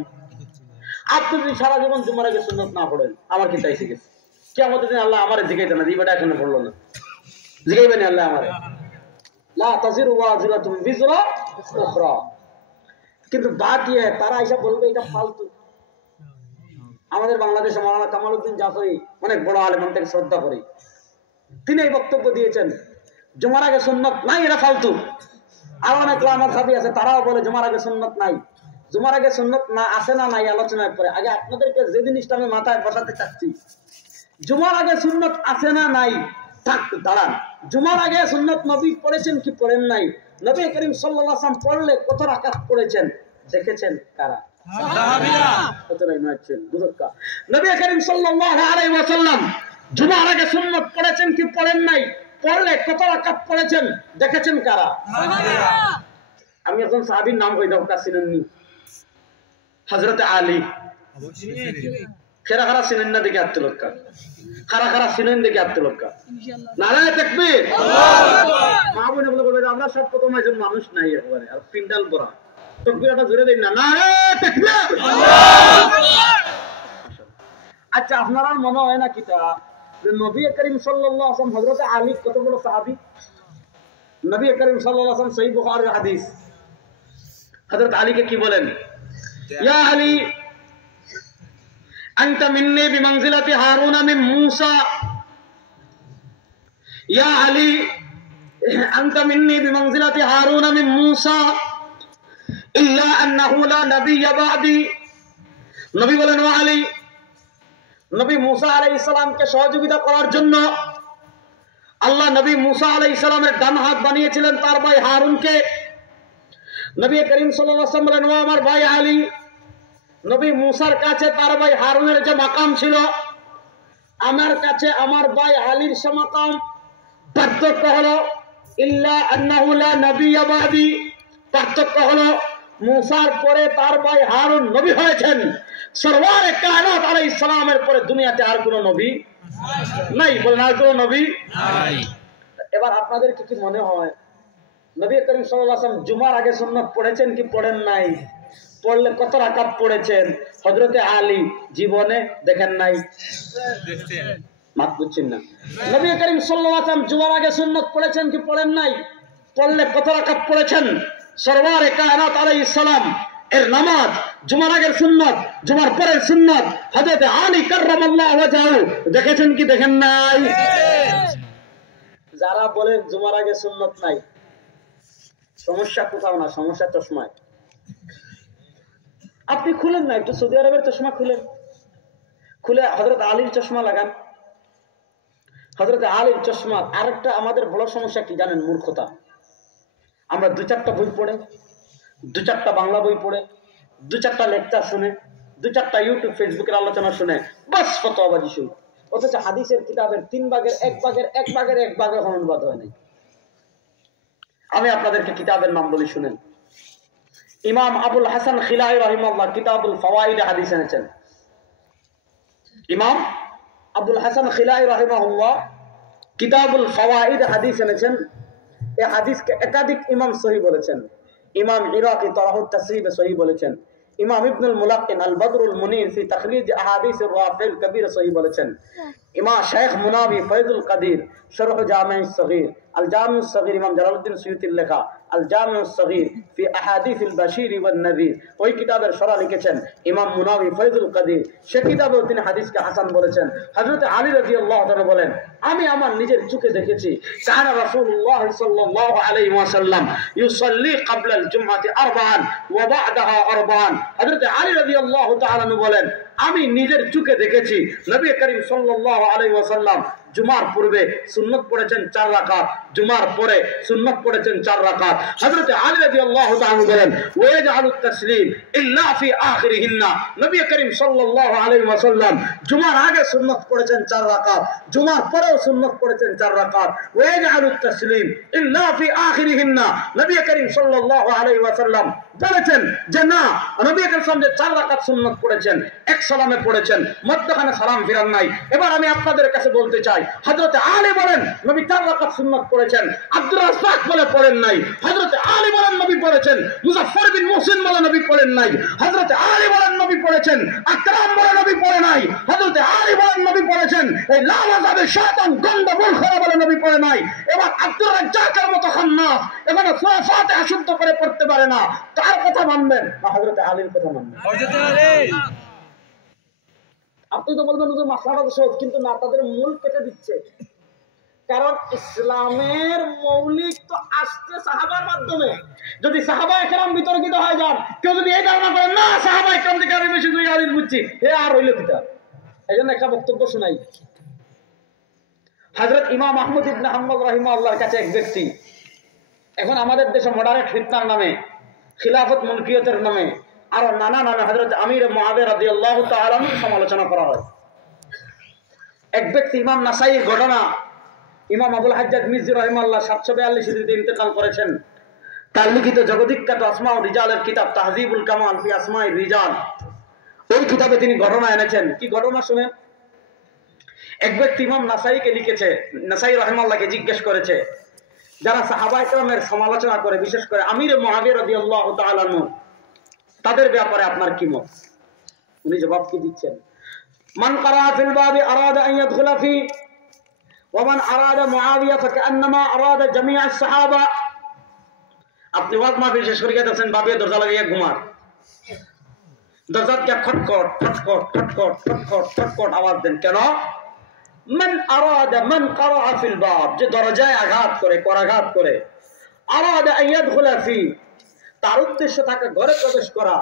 আপনি যদি সারা জীবন জুমার আগে সুন্নত না পড়েন, আমার কি চাইছে গেছে? কিয়ামতের দিন আল্লাহ আমারে জিগাইতে না, দিবাটা এখনো পড়লো না, জিগাইবেন আল্লাহ আমারে। লা তাজিরু ওয়াজিরাতুন বিজরা উখরা। কিন্তু বাত ইয়ে তারা এসে বলবে এটা ফালতু। আমাদের বাংলাদেশে মাওলানা কামালউদ্দিন জাফরি অনেক বড় আলেম, আমি তাকে শ্রদ্ধা করি। তিনি এই বক্তব্য দিয়েছেন, জুমার আগে সুন্নত নাই, এটা ফালতু। আর অনেক আমার সাথী আছে, তারাও বলে জুমার আগে সুন্নত নাই। জুমার আগে সুন্নত না আছে না নাই আলোচনার পরে আগে আপনাদেরকে যে জিনিসটা আমি মাথায় বসাতে চাচ্ছি, জুমার আগে সুন্নত আছে না নাই থাক দাঁড়ান। জুমার আগে সুন্নত নবী পড়েছেন কি পড়েন নাই? নবী করিম সাল্লাল্লাহু আলাইহি ওয়াসাল্লাম পড়লে কত রাকাত পড়েছেন দেখেছেন কারা? সাহাবীরা। কতই নাচছেন বুঝুকা। নবী করিম সাল্লাল্লাহু আলাইহি ওয়াসাল্লাম জুমার আগে সুন্নত পড়েছেন কি পড়েন নাই? পড়লে কত রাকাত পড়েছেন দেখেছেন কারা? সাহাবীরা। আমি এখন সাহাবীর নাম কই দাও, তা চিনেননি? হযরত আলী। খেরা খারা চিনেন না দেখে আত্মলোক কা, খারা খারা চিনেন দেখে আত্মলোক কা। নারায়ে তাকবীর। মা বোনে বলে আমরা সব প্রথম একজন মানুষ নাই একেবারে, আর পিন্ডাল ভরা। তাকবীরটা জোরে দেন না, নারায়ে তাকবীর। আচ্ছা, আপনারা মনে হয় না কিটা যে নবী করিম সাল্লাল্লাহু আলাইহি ওয়াসাল্লাম হযরত আলী কত বড় সাহাবী? নবী করিম সাল্লাল্লাহু আলাইহি ওয়াসাল্লাম সহিহ বুখারীর হাদিস, হযরত আলীকে কি বলেন? ইয়া আলী আনতা মিন্নি বিমানজিলাতি হারুন মিন মূসা। ইয়া আলী আনতা মিন্নি বিমানজিলাতি হারুন মিন মূসা ইল্লা আন্নাহু লা নাবিয়্যা বা'দি। নবী বলেন, ও আলী, নবী মূসা আলাইহিস সালামকে সহযোগিতা করার জন্য আল্লাহ নবী মূসা আলাইহিস সালামের ডান হাত বানিয়েছিলেন তার ভাই হারুনকে। নবী করিম সাল্লাল্লাহু আলাইহি ওয়াসাল্লাম বলেন, ও আমার ভাই আলী, নবী মূসার কাছে তার ভাই হারুনের যে মাকাম ছিল, আমার কাছে আমার ভাই আলীর সে মাকাম। পার্থক্য হলো ইল্লা আন্নাহু লা নাবিয়্যা বা'দি, পার্থক্য হলো মূসার পরে তার ভাই হারুন নবী হয়েছেন। সরওয়ারে কায়নাত আলাইহিস সালামের পরে দুনিয়াতে আর কোনো নবী নাই। বলেন আর কোনো নবী নাই। এবার আপনাদের কি মনে হয় নবী করিম সাল্লাল্লাহু আলাইহি ওয়াসাল্লাম জুমার আগে সুন্নাত পড়েছেন কি পড়েন নাই? পড়লে কত রাকাত পড়েছেন? হযরতে আলী জীবনে দেখেন নাই, মাত বুঝছেন না। নবী করিম সাল্লাল্লাহু আলাইহি ওয়াসাল্লাম জুমার আগে সুন্নাত পড়েছেন কি পড়েন নাই? পড়লে কত রাকাত পড়েছেন? সরওয়ারে কায়নাত আলাইহিস সালাম এর নামাজ, জুমার আগের সুন্নাত, জুমার পরের সুন্নাত, হযরত আলী কাররামাল্লাহু ওয়াজহাহু দেখেছেন কি দেখেন নাই? যারা বলেন জুমার আগে সুন্নাত নাই, সমস্যা কোথাও না, সমস্যা চশমায়। আপনি খুলেন না, একটু সৌদি আরবের চশমা খুলেন, খুলে হযরত আলীর চশমা লাগান। হযরত আলীর চশমা। আরেকটা আমাদের বড় সমস্যা কি জানেন? মূর্খতা। আমরা 2-4টা বই পড়ে, 2-4টা বাংলা বই পড়ে, 2-4টা লেকচার শুনে, 2-4টা ইউটিউব ফেসবুকের আলোচনা শুনে বাস ফতোয়াবাজি শুরু। অথচ হাদিসের কিতাবের 3 ভাগের 1 ভাগের অনুবাদ হয় নাই। আমি আপনাদেরকে কিতাবের নাম বলি, শুনেন। ইমাম আবুল হাসান খিলাই রাহিমাহুল্লাহ কিতাবুল ফাওয়াইদ হাদিস এনেছেন। ইমাম আবুল হাসান খিলাই রাহিমাহুল্লাহ কিতাবুল ফাওয়াইদ হাদিস এনেছেন। এই হাদিসকে একাধিক ইমাম সহিহ বলেছেন। ইমাম ইরাকি তারাহুত তাসরিবে সহিহ বলেছেন। ইমাম ইবনুল মুলাক্কিন আল বদরুল মুনির ফি তাখরিজ আহাদিসির রাফিল কবির সহিহ বলেছেন। ইমাম শেখ মুনাবি ফয়জুল কাদির শরহ জামিউস সগীর আল জামিউস সগীর ইমাম জালালউদ্দিন সুয়ুতির লেখা আল জামিউস সগীর ফি আহাদিসিল বাশীর ওয়ান নযীর, ওই কিতাবের শরহ লিখেছেন ইমাম মুনাবি ফয়জুল কাদির। সে কিতাবেও তিনি হাদিসকে হাসান বলেছেন। হযরত আলী রাদিয়াল্লাহু তাআলা বলেন, আমি আমার নিজের চোখে দেখেছি কানা রাসূলুল্লাহ সাল্লাল্লাহু আলাইহি ওয়াসাল্লাম ইউসাল্লি ক্বাবলা আল জুমআতি আরবাআন ওয়া বা'দাহা আরবাআন। হযরত আলী রাদিয়াল্লাহু তাআলা বলেন, আমি নিজের চোখে দেখেছি নবী করিম সাল্লাল্লাহু আলাইহি ওয়াসাল্লাম জুমার পূর্বে সুন্নত পড়েছেন 4 রাকাত, জুমার পরে সুন্নত পড়েছেন 4 রাকাত। হযরত আলী রাদিয়াল্লাহু তাআলা বলেন, ওয়া ইয়াজআলুত তাসলিম ইল্লা ফি আখিরিহিন্না। নবী করিম সাল্লাল্লাহু আলাইহি ওয়াসাল্লাম জুমার আগে সুন্নত পড়েছেন 4 রাকাত, জুমার পরেও সুন্নত পড়েছেন 4 রাকাত। ওয়া ইয়াজআলুত তাসলিম ইল্লা ফি আখিরিহিন্না। নবী করিম সাল্লাল্লাহু আলাইহি ওয়াসাল্লাম বলেছেন যে না, নবী করিম সাল্লাল্লাহু যে 4 রাকাত সুন্নত পড়েছেন, এক সালামে পড়েছেন, মধ্যখানে সালাম ফিরান নাই। এবার আমি আপনাদের কাছে বলতে চাই, হযরত আলী বলেন নবী 4 রাকাত সুন্নাত পড়েছেন, আব্দুর রাজ্জাক বলে পড়েন নাই। হযরত আলী বলেন নবী পড়েছেন, মুজাফফর বিন মুহসিন বলে নবী পড়েন নাই। হযরত আলী বলেন নবী পড়েছেন, আকরাম বলে নবী পড়ে নাই। হযরত আলী বলেন নবী পড়েছেন, এই লাল আযাবে শয়তান গন্ধ মুলখরা বলে নবী পড়ে নাই। এবার আব্দুর রাজ্জাকের মতো খান্নাস এখানে সূরা ফাতিহা শুদ্ধ করে পড়তে পারে না। কার কথা মানবেন? না হযরত আলীর কথা মানবেন? হযরত আলী। আপনি তো বলবেন যে মাসলাটা তো সহজ, কিন্তু না, তাদের মূল কেটে দিচ্ছে। কারণ ইসলামের মৌলিক তো আসছে সাহাবার মাধ্যমে। যদি সাহাবায়ে কেরাম বিতর্কিত হয়ে যান, কেউ যদি এই ধারণা করেন না সাহাবায়ে কেরাম থেকে আমি বেশি হাদিস বুঝছি, এ আর হইল কিতাব। এইজন্য একটা বক্তব্য শোনাই। হযরত ইমাম আহমদ ইবনে হাম্বল রাহিমাহুল্লাহর কাছে এক ব্যক্তি, এখন আমাদের দেশে মডারেট ফিতনার নামে, খিলাফত মুলকিয়তের নামে, আর নানা নামে হযরত আমির মুআবিয়া রাদিয়াল্লাহু তাআলা সমালোচনা করা হয়। এক ব্যক্তি, ইমাম নাসাইর ঘটনা, ইমাম আবুল হাজ্জাজ মিজজি রাহিমাহুল্লাহ 742 হিজরিতে ইন্তেকাল করেছেন। তার লিখিত জগদ্বিখ্যাত আসমাউর রিজালের কিতাব তাহযিবুল কামাল ফি আসমাইর রিজাল, ওই কিতাবে তিনি ঘটনা এনেছেন। কি ঘটনা শুনেন। এক ব্যক্তি ইমাম নাসাইকে লিখেছে, নাসাই রাহিমাহুল্লাহকে জিজ্ঞেস করেছে, যারা সাহাবায়ে কেরামের সমালোচনা করে, বিশেষ করে আমির মুআবিয়া রাদিয়াল্লাহু তাআলা আনহু, তাদের ব্যাপারে আপনার কি মত? উনি জবাব কি দিচ্ছেন? মান কারা ফিল বাবি আরাদা আন ইয়াদখুলা ফি ওয়া মান আরাদা মুআবিয়া ফাকান্নামা আরাদা জামিআ আস-সাহাবা। আপনি ওয়াজ মাহফিল শেষ করে গেছেন, বাবিয়ে দরজা লাগিয়ে ঘুমার, দরজাকে খটখট খটখট খটখট খটখট খটখট আওয়াজ দেন কেন? মান আরাদা মান কারা ফিল বাব, যে দরজায় আঘাত করে, করাঘাত করে, আরাদা আন ইয়াদখুলা ফি, তার উদ্দেশ্য তাকে ঘরে প্রবেশ করা।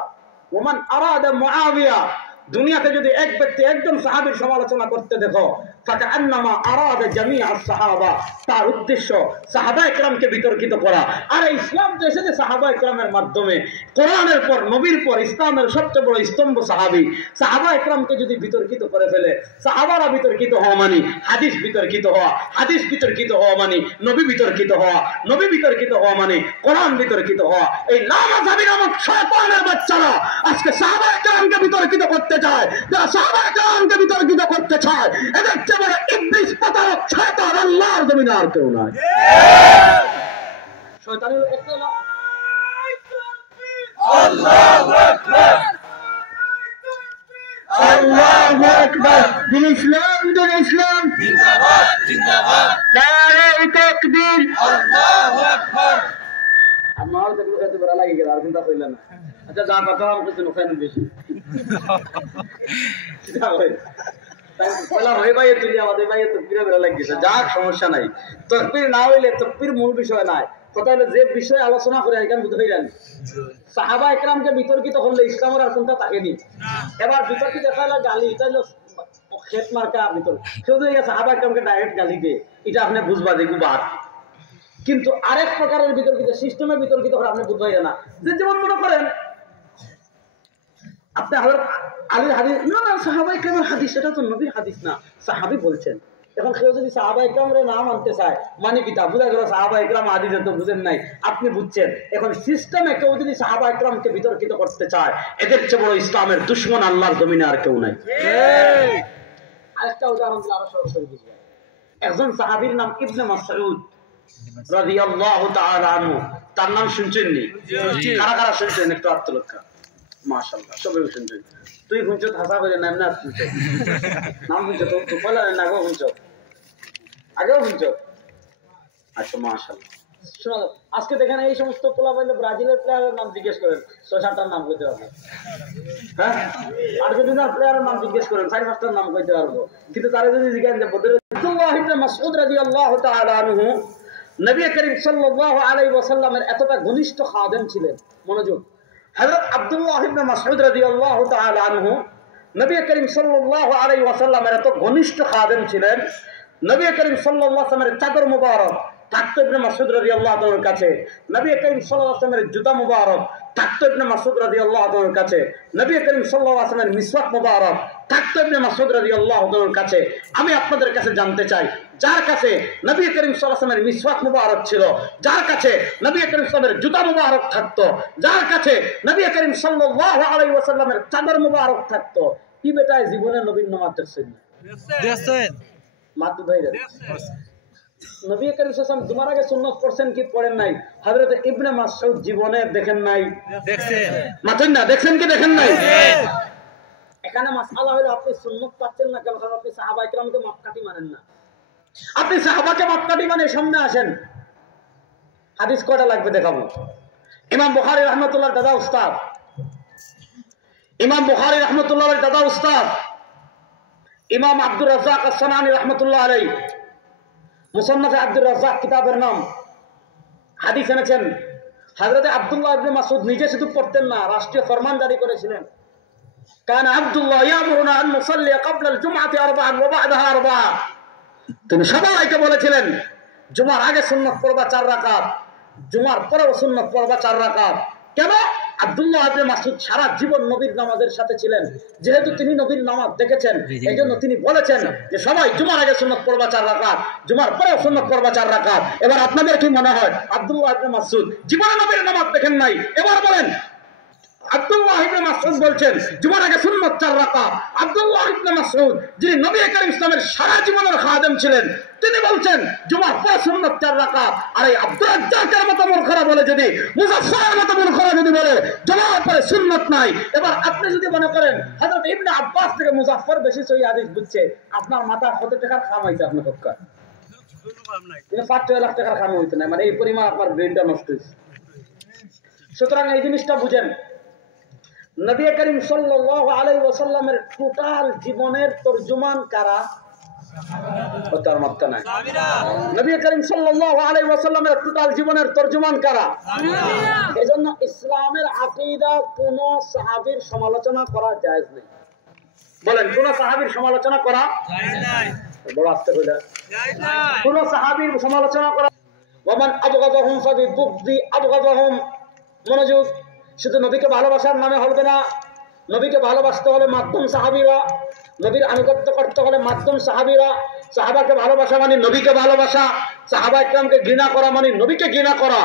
ওমান আরাদা মুআবিয়া, দুনিয়াতে যদি এক ব্যক্তি একজন সাহাবীর সমালোচনা করতে দেখো, ফাকান্নামা আরাদা জামিআ আস-সাহাবা, তার উদ্দেশ্য সাহাবায়ে কেরামকে বিতর্কিত করা। আর ইসলাম তো এসেছে সাহাবায়ে কেরামের মাধ্যমে। কোরআনের পর, নবীর পর ইসলামের সবচেয়ে বড় স্তম্ভ সাহাবী। সাহাবায়ে কেরামকে যদি বিতর্কিত করে ফেলে, সাহাবারা বিতর্কিত হওয়া মানে হাদিস বিতর্কিত হওয়া, হাদিস বিতর্কিত হওয়া মানে নবী বিতর্কিত হওয়া, নবী বিতর্কিত হওয়া মানে কোরআন বিতর্কিত হওয়া। এই লামাযাবি নামক শয়তানের বাচ্চারা আজকে সাহাবায়ে কেরামকে বিতর্কিত করতে চায়। যারা সাহাবায়ে কেরামকে বিতর্কিত করতে চায়, এদের চেয়ে বড় ইবলিস প্রতারক শয়তান আল্লাহর জমিনে আর কেউ নাই। শয়তানের একটা না। আল্লাহু আকবার, আল্লাহু আকবার। দিন ইসলাম, দিন ইসলাম জিন্দাবাদ, জিন্দাবাদ। নারে তাকবীর, আল্লাহু আকবার। আমার তো কথা বলা লাগে গেল, আর চিন্তা কইলা না। আচ্ছা, যা কথা আমি কিছু নখাই বেশি যা হয় বলা হয় ভাই, তুই আমাদের ভাই তাকবীর বেলা লাগিয়েছে, যা সমস্যা নাই। তাকবীর না হইলে তাকবীর মূল বিষয় নাই, কথা হলো যে বিষয়ে আলোচনা করে এখানে বুঝতে পারেন সাহাবা একরামকে বিতর্কিত করলে ইসলামের আর কোনটা থাকেনি। এবার বিতর্কিত দেখা হলো গালি, এটা হলো খেত মার্কা বিতর্ক। কেউ যদি সাহাবা একরামকে ডাইরেক্ট গালি দেয় এটা আপনি বুঝবা দেখু বাদ। কিন্তু আরেক প্রকারের বিতর্কিত সিস্টেমে বিতর্কিত করে আপনি বুঝবাই না। যে যেমন মনে করেন আপনি হযরত আলীর হাদিস, না না সাহাবা একরামের হাদিস, এটা তো নবীর হাদিস না, সাহাবী বলছেন। এখন কেউ যদি সাহাবা একরামের নাম আনতে চায় মানে কি তা বুঝা গেল সাহাবা একরাম হাদিসে তো বুঝেন নাই, আপনি বুঝছেন। এখন সিস্টেমে কেউ যদি সাহাবা একরামকে বিতর্কিত করতে চায়, এদের চেয়ে বড় ইসলামের দুশমন আল্লাহর জমিনে আর কেউ নাই। আরেকটা উদাহরণ দিলে আরো সরাসরি বুঝবেন। একজন সাহাবীর নাম ইবনে মাসউদ রাদিয়াল্লাহু তাআলা আনহু, তার নাম শুনছেন নি? কারা কারা শুনছেন একটু হাত তোলো। মাশাআল্লাহ সবাই শুনছেন। তুই শুনছো হাসা করে নাম না শুনছো, নাম শুনছো তো তো বলা না গো, শুনছো আগেও শুনছো? আচ্ছা মাশাআল্লাহ। শোনা আজকে দেখেন এই সমস্ত পোলা বললে ব্রাজিলের প্লেয়ারের নাম জিজ্ঞেস করেন, ৬-৭টার নাম কইতে পারবো। হ্যাঁ, আর্জেন্টিনার প্লেয়ারের নাম জিজ্ঞেস করেন, ৪-৫টার নাম কইতে পারবো। কিন্তু তারা যদি জিজ্ঞাসা যে বদর আব্দুল্লাহ ইবনে মাসউদ রাদিয়াল্লাহু তাআলা আনহু নবী করিম সাল্লাল্লাহু আলাইহি ওয়াসাল্লামের এতটা ঘনিষ্ঠ খাদেম ছিলেন। মনোযোগ, হযরত আব্দুল্লাহ ইবনে মাসউদ রাদিয়াল্লাহু তাআলা আনহু নবী করিম সাল্লাল্লাহু আলাইহি ওয়াসাল্লামের এত ঘনিষ্ঠ খাদেম ছিলেন, নবী করিম সাল্লাল্লাহু আলাইহি ওয়াসাল্লামের চাদর মুবারক থাকতো ইবনে মাসউদ রাদিয়াল্লাহু তাআলার কাছে, নবী করিম সাল্লাল্লাহু আলাইহি ওয়াসাল্লামের জুতা মুবারক থাকতো ইবনে মাসউদ রাদিয়াল্লাহু তাআলার কাছে, নবী করিম সাল্লাল্লাহু আলাইহি ওয়াসাল্লামের মিসওয়াক মুবারক থাকতো ইবনে মাসউদ রাদিয়াল্লাহু তাআলার কাছে। আমি আপনাদের কাছে জানতে চাই, যার কাছে নবী করিম সাল্লাল্লাহু আলাইহি ওয়াসাল্লামের মিসওয়াক মুবারক ছিল, যার কাছে নবী করিম সাল্লাল্লাহু আলাইহি ওয়াসাল্লামের জুতা মুবারক থাকতো, যার কাছে নবী করিম সাল্লাল্লাহু আলাইহি ওয়াসাল্লামের চাদর মুবারক থাকতো, কি বেটায় জীবনে নবীর নামাজ দেখছেন? দেখছেন মাতু ভাইরা? নবী করিম সাল্লাল্লাহু আলাইহি ওয়াসাল্লাম জুমার আগে সুন্নাত পড়ছেন কি পড়েন নাই? হযরত ইবনে মাসউদ জীবনে দেখেন নাই? দেখছেন। মাতেন না, দেখছেন কি দেখেন নাই? এখানে মাসআলা হলো আপনি সুন্নাত পাচ্ছেন না কেন? কারণ আপনি সাহাবা একরামকে মাপকাঠি মানেন না। আপনি সাহাবাকে মাপকাঠি মানে সামনে আসেন, হাদিস কয়টা লাগবে দেখাবো। ইমাম বুখারী রাহমাতুল্লাহ দাদা উস্তাদ, ইমাম বুখারী রাহমাতুল্লাহ দাদা উস্তাদ ইমাম আব্দুর রাজ্জাক আস-সানানী রাহমাতুল্লাহ আলাইহি মুসান্নাফে আব্দুর রাজ্জাক কিতাবের নাম হাদিস এনেছেন। হযরত আব্দুল্লাহ ইবনে মাসউদ নিজে শুধু পড়তেন না, রাষ্ট্রীয় ফরমান জারি করেছিলেন। কান আব্দুল্লাহ ইয়ামুরুনা আন নুসাল্লি ক্বাবলা আল-জুমআতি আরবাআন ওয়া বা'দাহা আরবাআ, তিনি সবাইকে বলেছিলেন জুমার আগে সুন্নাত পড়বা ৪ রাকাত, জুমার পরেও সুন্নাত পড়বা ৪ রাকাত। কেন? আব্দুল্লাহ ইবনে মাসউদ সারা জীবন নবীর নামাজের সাথে ছিলেন, যেহেতু তিনি নবীর নামাজ দেখেছেন এইজন্য তিনি বলেছেন যে সবাই জুমার আগে সুন্নাত পড়বা ৪ রাকাত, জুমার পরেও সুন্নাত পড়বা ৪ রাকাত। এবার আপনাদের কি মনে হয় আব্দুল্লাহ ইবনে মাসউদ জীবনে নবীর নামাজ দেখেন নাই? এবার বলেন আব্দুল্লাহ ইবনে মাসউদ বলছেন জুমার আগে সুন্নাত ৪ রাকাত। আব্দুল্লাহ ইবনে মাসউদ যিনি নবী করিম ইসলামের সারা জীবনের খাদেম ছিলেন, তিনি বলছেন জুমার পর সুন্নাত ৪ রাকাত। আর এই আব্দুর রাজ্জাকের মতো মূর্খরা বলে, যদি মুজাফফরের মতো মূর্খরা যদি বলে জুমার পরে সুন্নাত নাই, এবার আপনি যদি মনে করেন হযরত ইবনে আব্বাস থেকে মুজাফফর বেশি সহিহ হাদিস বুঝছে, আপনার মাথা কত টাকার খাম হইছে? আপনার পক্ষে কিন্তু ৫ লাখ টাকার খাম হইতো না, মানে এই পরিমাণ আপনার ব্রেনটা নষ্ট হয়েছে। সুতরাং এই জিনিসটা বুঝেন, নবী করিম সাল্লাল্লাহু আলাইহি ওয়াসাল্লামের টোটাল জীবনের তরজমান কারা? তার মাত্রা নাই। নবী করিম সাল্লাল্লাহু আলাইহি ওয়াসাল্লামের টোটাল জীবনের তরজমান কারা? এজন্য ইসলামের আকীদা কোন সাহাবীর সমালোচনা করা জায়েজ নেই। বলেন কোন সাহাবীর সমালোচনা করা জায়েজ নাই? বড় আস্তে কইলা জায়েজ নাই। কোন সাহাবীর সমালোচনা করা, ওয়ামান আবগাদাহুম ফাবিবুগদি আবগাদাহুম। মনোযোগ, শুধু নবীকে ভালোবাসার নামে হবে না, নবীকে ভালোবাসতে হলে মাধ্যম সাহাবীরা, নবীর আনুগত্য করতে হলে মাধ্যম সাহাবীরা। সাহাবাকে ভালোবাসা মানে নবীকে ভালোবাসা, সাহাবা ইকরামকে ঘৃণা করা মানে নবীকে ঘৃণা করা।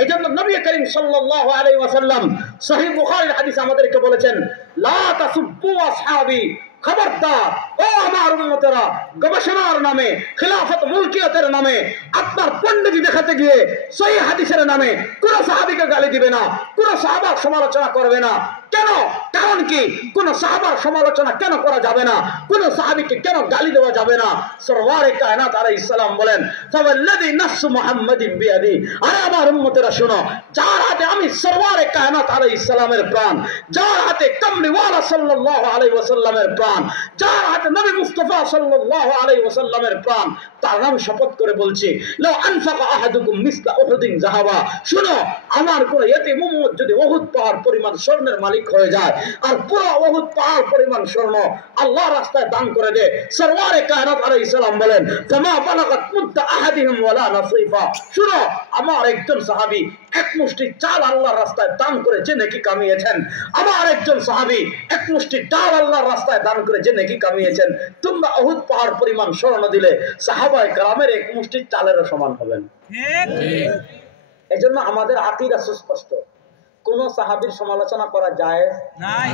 এইজন্য নবী করিম সাল্লাল্লাহু আলাইহি ওয়াসাল্লাম সহিহ বুখারীর হাদিস আমাদেরকে বলেছেন, লা তাসুব্বু আসহাবি, খবরদার ও আমার উম্মতেরা, গবেষণার নামে, খিলাফত মুলকিয়তের নামে, আপনার পণ্ডিতি দেখাতে গিয়ে সহিহ হাদিসের নামে কোন সাহাবীকে গালি দিবে না, কোন সাহাবার সমালোচনা করবে না। কেন? কারণ কি? কোন সাহাবার সমালোচনা কেন করা যাবে না? কোন সাহাবীকে কেন গালি দেওয়া যাবে না? সরওয়ারে কায়নাত আলাইহিস সালাম বলেন, ফাওয়াল্লাযী নাফসু মুহাম্মাদিন বিয়াদি, আরে আমার উম্মতেরা শুনো, যার হাতে আমি সরওয়ারে কায়নাত আলাইহিস সালামের প্রাণ, যার হাতে কামলিওয়ালা সাল্লাল্লাহু আলাইহি ওয়াসাল্লামের প্রাণ, যার হাতে নবী মুস্তাফা সাল্লাল্লাহু আলাইহি ওয়াসাল্লামের প্রাণ, তার নাম শপথ করে বলছি, লাউ আনফাকা আহাদুকুম মিসলা উহুদিন যাহাবা, শুনো, আমার কোন ইতিম উম্মত যদি উহুদ পাহাড় পরিমাণ স্বর্ণের মালিক হয়ে যায়, আর পুরো উহুদ পাহাড় পরিমাণ স্বর্ণ আল্লাহর রাস্তায় দান করে দেয়, সরওয়ারে কায়নাত আলাইহিস সালাম বলেন, ফামা বালাগাত মুদ্দা আহাদিহিম ওয়ালা নাসিফা, শুনো, আমার একজন সাহাবী এক মুষ্টি চাল আল্লাহর রাস্তায় দান করে যে নেকি কামিয়েছেন, আমার একজন সাহাবী এক মুষ্টি ডাল আল্লাহর রাস্তায় দান করে যে নেকি কামিয়েছেন, তোমরা উহুদ পাহাড় পরিমাণ স্বর্ণ দিলে সাহাবায়ে কেরামের এক মুষ্টি চালেরও সমান হবেন। ঠিক। এজন্য আমাদের আকীদা সুস্পষ্ট, কোন সাহাবীর সমালোচনা করা জায়েজ নাই।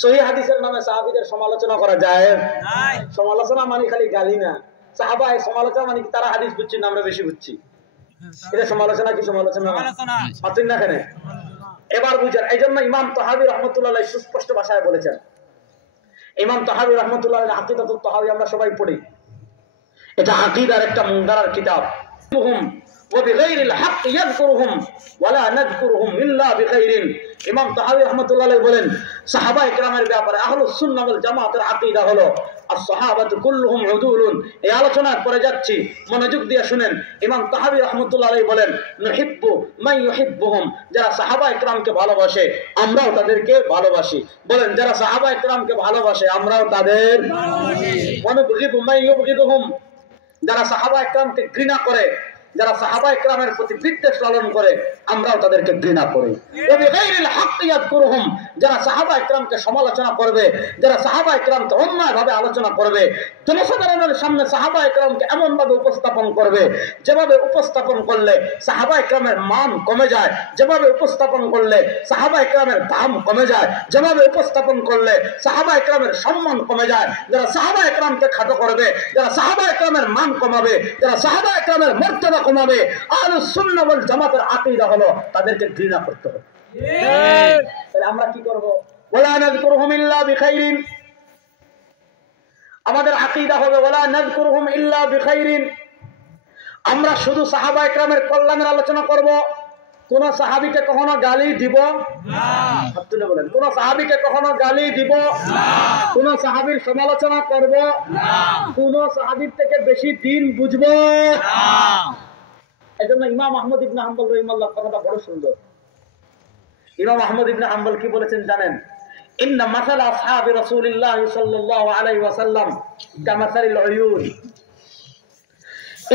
সহিহ হাদিসের নামে সাহাবীদের সমালোচনা করা জায়েজ নাই। সমালোচনা মানে খালি গালি না, সাহাবায়ে সমালোচনা মানে কি তারা হাদিস বুঝছেন না আমরা বেশি বুঝছি, এটা সমালোচনা কি? সমালোচনা পাচ্ছেন না কেন? এবার বুঝেন। এই জন্য ইমাম তাহাবী রাহমাতুল্লাহ আলাইহি সুস্পষ্ট ভাষায় বলেছেন, ইমাম তাহাবী রাহমাতুল্লাহ আলাইহি আকীদাতুত তাহাবী আমরা সবাই পড়ি, এটা আকীদার একটা মুনদারার কিতাব। وبغير الحق يذكرهم ولا نذكرهم الا بخير। ইমাম তাহাবী রাহমাতুল্লাহ আলাইহি বলেন, সাহাবায়ে কেরামের ব্যাপারে আহলুস সুন্নাহ ওয়াল জামাতের আকীদা হলো as-সাহাবাতু কুল্লুহুম উদুলুন। এই আলোচনার পরে যাচ্ছি, মনোযোগ দিয়ে শুনেন। ইমাম তাহাবী রাহমাতুল্লাহ আলাইহি বলেন, নুহিব্বু মান ইউহিব্বুহুম, যারা সাহাবায়ে কেরামকে ভালোবাসে আমরাও তাদেরকে ভালোবাসি। বলেন, যারা সাহাবায়ে কেরামকে ভালোবাসে আমরাও তাদের ভালোবাসি। ওয়া নুবগিদু মান ইউবগিদুহুম, যারা সাহাবায়ে কেরামকে ঘৃণা করে, যারা সাহাবায়ে কেরামের প্রতি বিদ্বেষ লালন করে আমরাও তাদেরকে ঘৃণা করি। ওয়াবিগাইরিল হাক্কি ইয়াযকুরুহুম, যারা সাহাবায়ে কেরামকে সমালোচনা করবে, যারা সাহাবায়ে কেরামকে অন্যায়ভাবে আলোচনা করবে, জনসাধারণের সামনে সাহাবায়ে কেরামকে এমন ভাবে উপস্থাপন করবে যেভাবে উপস্থাপন করলে সাহাবায়ে কেরামের মান কমে যায়, যেভাবে উপস্থাপন করলে সাহাবায়ে কেরামের দাম কমে যায়, যেভাবে উপস্থাপন করলে সাহাবায়ে কেরামের সম্মান কমে যায়, যারা সাহাবায়ে কেরামকে খাটো করবে, যারা সাহাবায়ে কেরামের মান কমাবে, যারা সাহাবায়ে কেরামের মর্যাদা কমাবে, আহলুস সুন্নাহ ওয়াল জামাতের আকীদা হলো তাদেরকে ঘৃণা করতে হবে। ঠিক। তাহলে আমরা কি করব? ওয়ালা নাযকুরুহুম ইল্লা বিখাইরিন, আমাদের আকীদা হবে ওয়ালা নাযকুরুহুম ইল্লা বিখাইরিন, আমরা শুধু সাহাবায়ে কেরামের কল্যাণের আলোচনা করব, কোন সাহাবীকে কখনো গালি দিব না। আপনি বলেন, কোন সাহাবীকে কখনো গালি দিব না, কোন সাহাবীর সমালোচনা করব না, কোন সাহাবীর থেকে বেশি দিন বুঝব না। এজন্য ইমাম আহমদ ইবনে হাম্বল রাহিমাহুল্লাহ কথাটা বড় সুন্দর। ইমাম আহমদ ইবনে হাম্বল কি বলেছেন জানেন? ইন্না মাসালা আসহাবি রাসূলিল্লাহ সাল্লাল্লাহু আলাইহি ওয়াসাল্লাম কামাসালিল উয়ুন,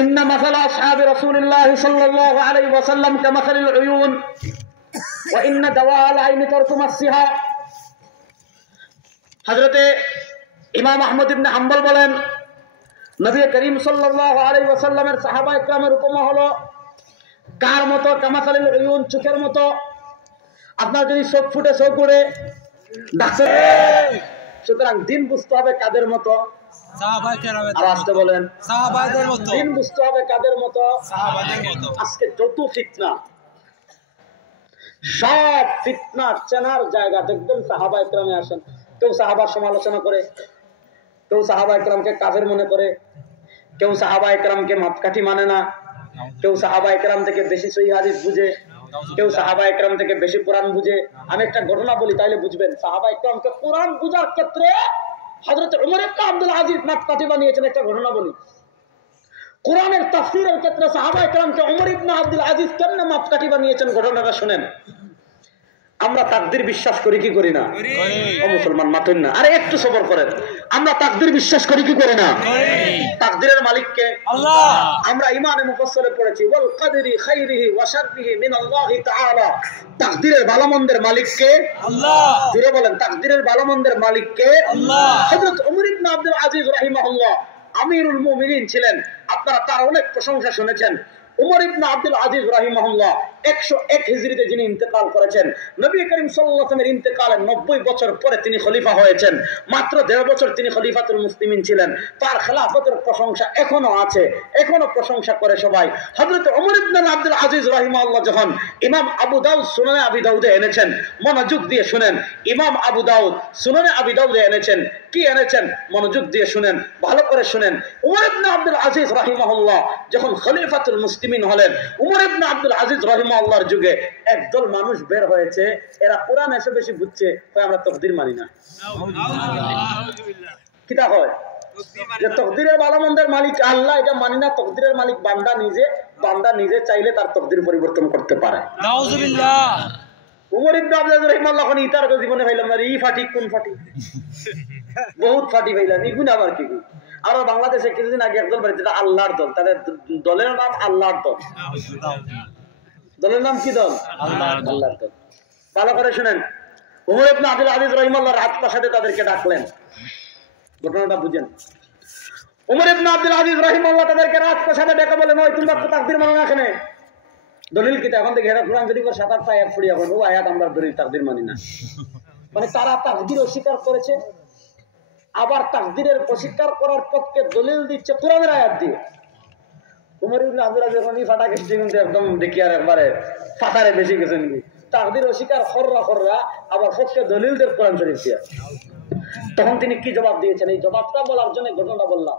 ইন্না মাসালা আসহাবি রাসূলিল্লাহ সাল্লাল্লাহু আলাইহি ওয়াসাল্লাম কামাসালিল উয়ুন ওয়া ইন্না দাওয়াল আইনি তারকুমাসসিহা। হযরতে ইমাম আহমদ ইবনে হাম্বল বলেন, নবী করিম সাল্লাল্লাহু আলাইহি ওয়াসাল্লামের সাহাবায়ে কেরামের উপমা হলো কার মতো? কামাসালিল উয়ুন, চোখের মতো। আপনার যদি চোখ ফুটে চোখ উড়ে ডাক্তার, সুতরাং দিন বুঝতে হবে কাদের মতো? সাহাবায়ে কেরামের। আর আসতে বলেন, সাহাবাদের মতো। দিন বুঝতে হবে কাদের মতো? সাহাবাদের মতো। আজকে যত ফিতনা, সব ফিতনা চেনার জায়গা দেখবেন সাহাবায়ে কেরামে আসেন। কেউ সাহাবার সমালোচনা করে, কেউ সাহাবায়ে কেরামকে কাফের মনে করে, কেউ সাহাবায়ে কেরামকে মাপকাঠি মানে না, কেউ সাহাবায়ে কেরাম থেকে বেশি সহিহ হাদিস বুঝে, কেউ সাহাবায়ে কেরাম থেকে বেশি কোরআন বুঝে। আমি একটা ঘটনা বলি তাইলে বুঝবেন। সাহাবায়ে কেরামকে কোরআন বুঝার ক্ষেত্রে হযরত ওমর ইবনে আব্দুল আজিজ মাপকাঠি বানিয়েছেন। একটা ঘটনা বলি। কোরআনের তাফসীরের ক্ষেত্রে সাহাবায়ে কেরামকে ওমর ইবনে আব্দুল আজিজ কেমনে মাপকাঠি বানিয়েছেন ঘটনাটা শুনেন। আমরা তাকদীর বিশ্বাস করি কি করি না? ও মুসলমান মাতুন না, আরে একটু সবর করেন। আমরা তাকদীর বিশ্বাস করি কি করি না? তাকদীরের মালিক কে? আল্লাহ। আমরা ঈমানে মুফাসসালে পড়েছি ওয়াল কদরি খাইরিহি ওয়া শাররিহি মিন আল্লাহি তাআলা। তাকদীরের ভালো মন্দের মালিক কে? আল্লাহ। জোরে বলেন, তাকদীরের ভালো মন্দের মালিক কে? আল্লাহ। হযরত ওমর ইবনে আব্দুল আজিজ রাহিমাহুল্লাহ আমিরুল মুমিনিন ছিলেন। আপনারা তার অনেক প্রশংসা শুনেছেন। উমর ইবনে আব্দুল আজিজ রাহিমাহুল্লাহ 101 হিজরিতে যিনি ইন্তেকাল করেছেন, নবী করিম সাল্লাল্লাহু আলাইহি ওয়াসাল্লামের ইন্তেকালের 90 বছর পরে তিনি খলিফা হয়েছেন। মাত্র 1.5 বছর তিনি খলিফাতুল মুসলিমিন ছিলেন। তার খেলাফতের প্রশংসা এখনো আছে, এখনো প্রশংসা করে সবাই। হযরত উমর ইবনে আব্দুল আজিজ রাহিমাহুল্লাহ যখন ইমাম আবু দাউদ সুনানে আবি দাউদে এনেছেন, মনোযোগ দিয়ে শুনেন, ইমাম আবু দাউদ সুনানে আবি দাউদে এনেছেন, কি এনেছেন মনোযোগ দিয়ে শুনেন, ভালো করে শুনেন। উমর ইবনে আব্দুল আজিজ রাহিমাহুল্লাহ যখন খলিফাতুল মুসলিমিন হলেন, উমর ইবনে আব্দুল আজিজ রাহিমাহুল্লাহর যুগে একদল মানুষ বের হয়েছে, এরা কোরআন এসে বেশি বুঝছে, আমরা তকদির মানি না। কিতা হয় যে তকদিরের ভালো মন্দের মালিক আল্লাহ, এটা মানি না। তকদিরের মালিক বান্দা নিজে, বান্দা নিজে চাইলে তার তকদির পরিবর্তন করতে পারে। নাউজুবিল্লাহ। উমর ইবনে আব্দুল আজিজ রাহিমাহুল্লাহ কোন ইতার জীবনে পাইলাম না, ই ফাটি কোন ফাটি, বহুত ফাটি পাইলাম, ইগুন আবার কি। আর বাংলাদেশে কিছুদিন আগে একদল বাড়িতে আল্লাহর দল, তাদের দলের নাম আল্লাহর দল। দলের নাম কি দল? আল্লাহর দল। ভালো করে শুনেন, উমর ইবনে আব্দুল আজিজ রাহিমাহুল্লাহ রাজপ্রাসাদে তাদেরকে ডাকলেন। ঘটনাটা বুঝেন। উমর ইবনে আব্দুল আজিজ রাহিমাহুল্লাহ তাদেরকে রাজপ্রাসাদে ডেকে বলেন, ওই তোমরা তাকদীর মানো না কেন? দলিল কি? এখন থেকে এরা কোরআন শরীফের 7-8 আয়াত পড়ি, এখন ও আয়াত আমরা দলিল তাকদীর মানি না। মানে তারা তাকদীর অস্বীকার করেছে, আবার তাকদীরের অস্বীকার করার পক্ষে দলিল দিচ্ছে কোরআনের আয়াত দিয়ে। উমর ইবনে আব্দুল আজিজ যখন ফাটা গেছে, কিন্তু একদম দেখি আর একবারে ফাটারে বেশি গেছে নাকি। তাকদীর অস্বীকার খররা আবার পক্ষে দলিল দেব কোরআন শরীফ দিয়ে। তখন তিনি কি জবাব দিয়েছেন, এই জবাবটা বলার জন্য ঘটনাটা বললাম।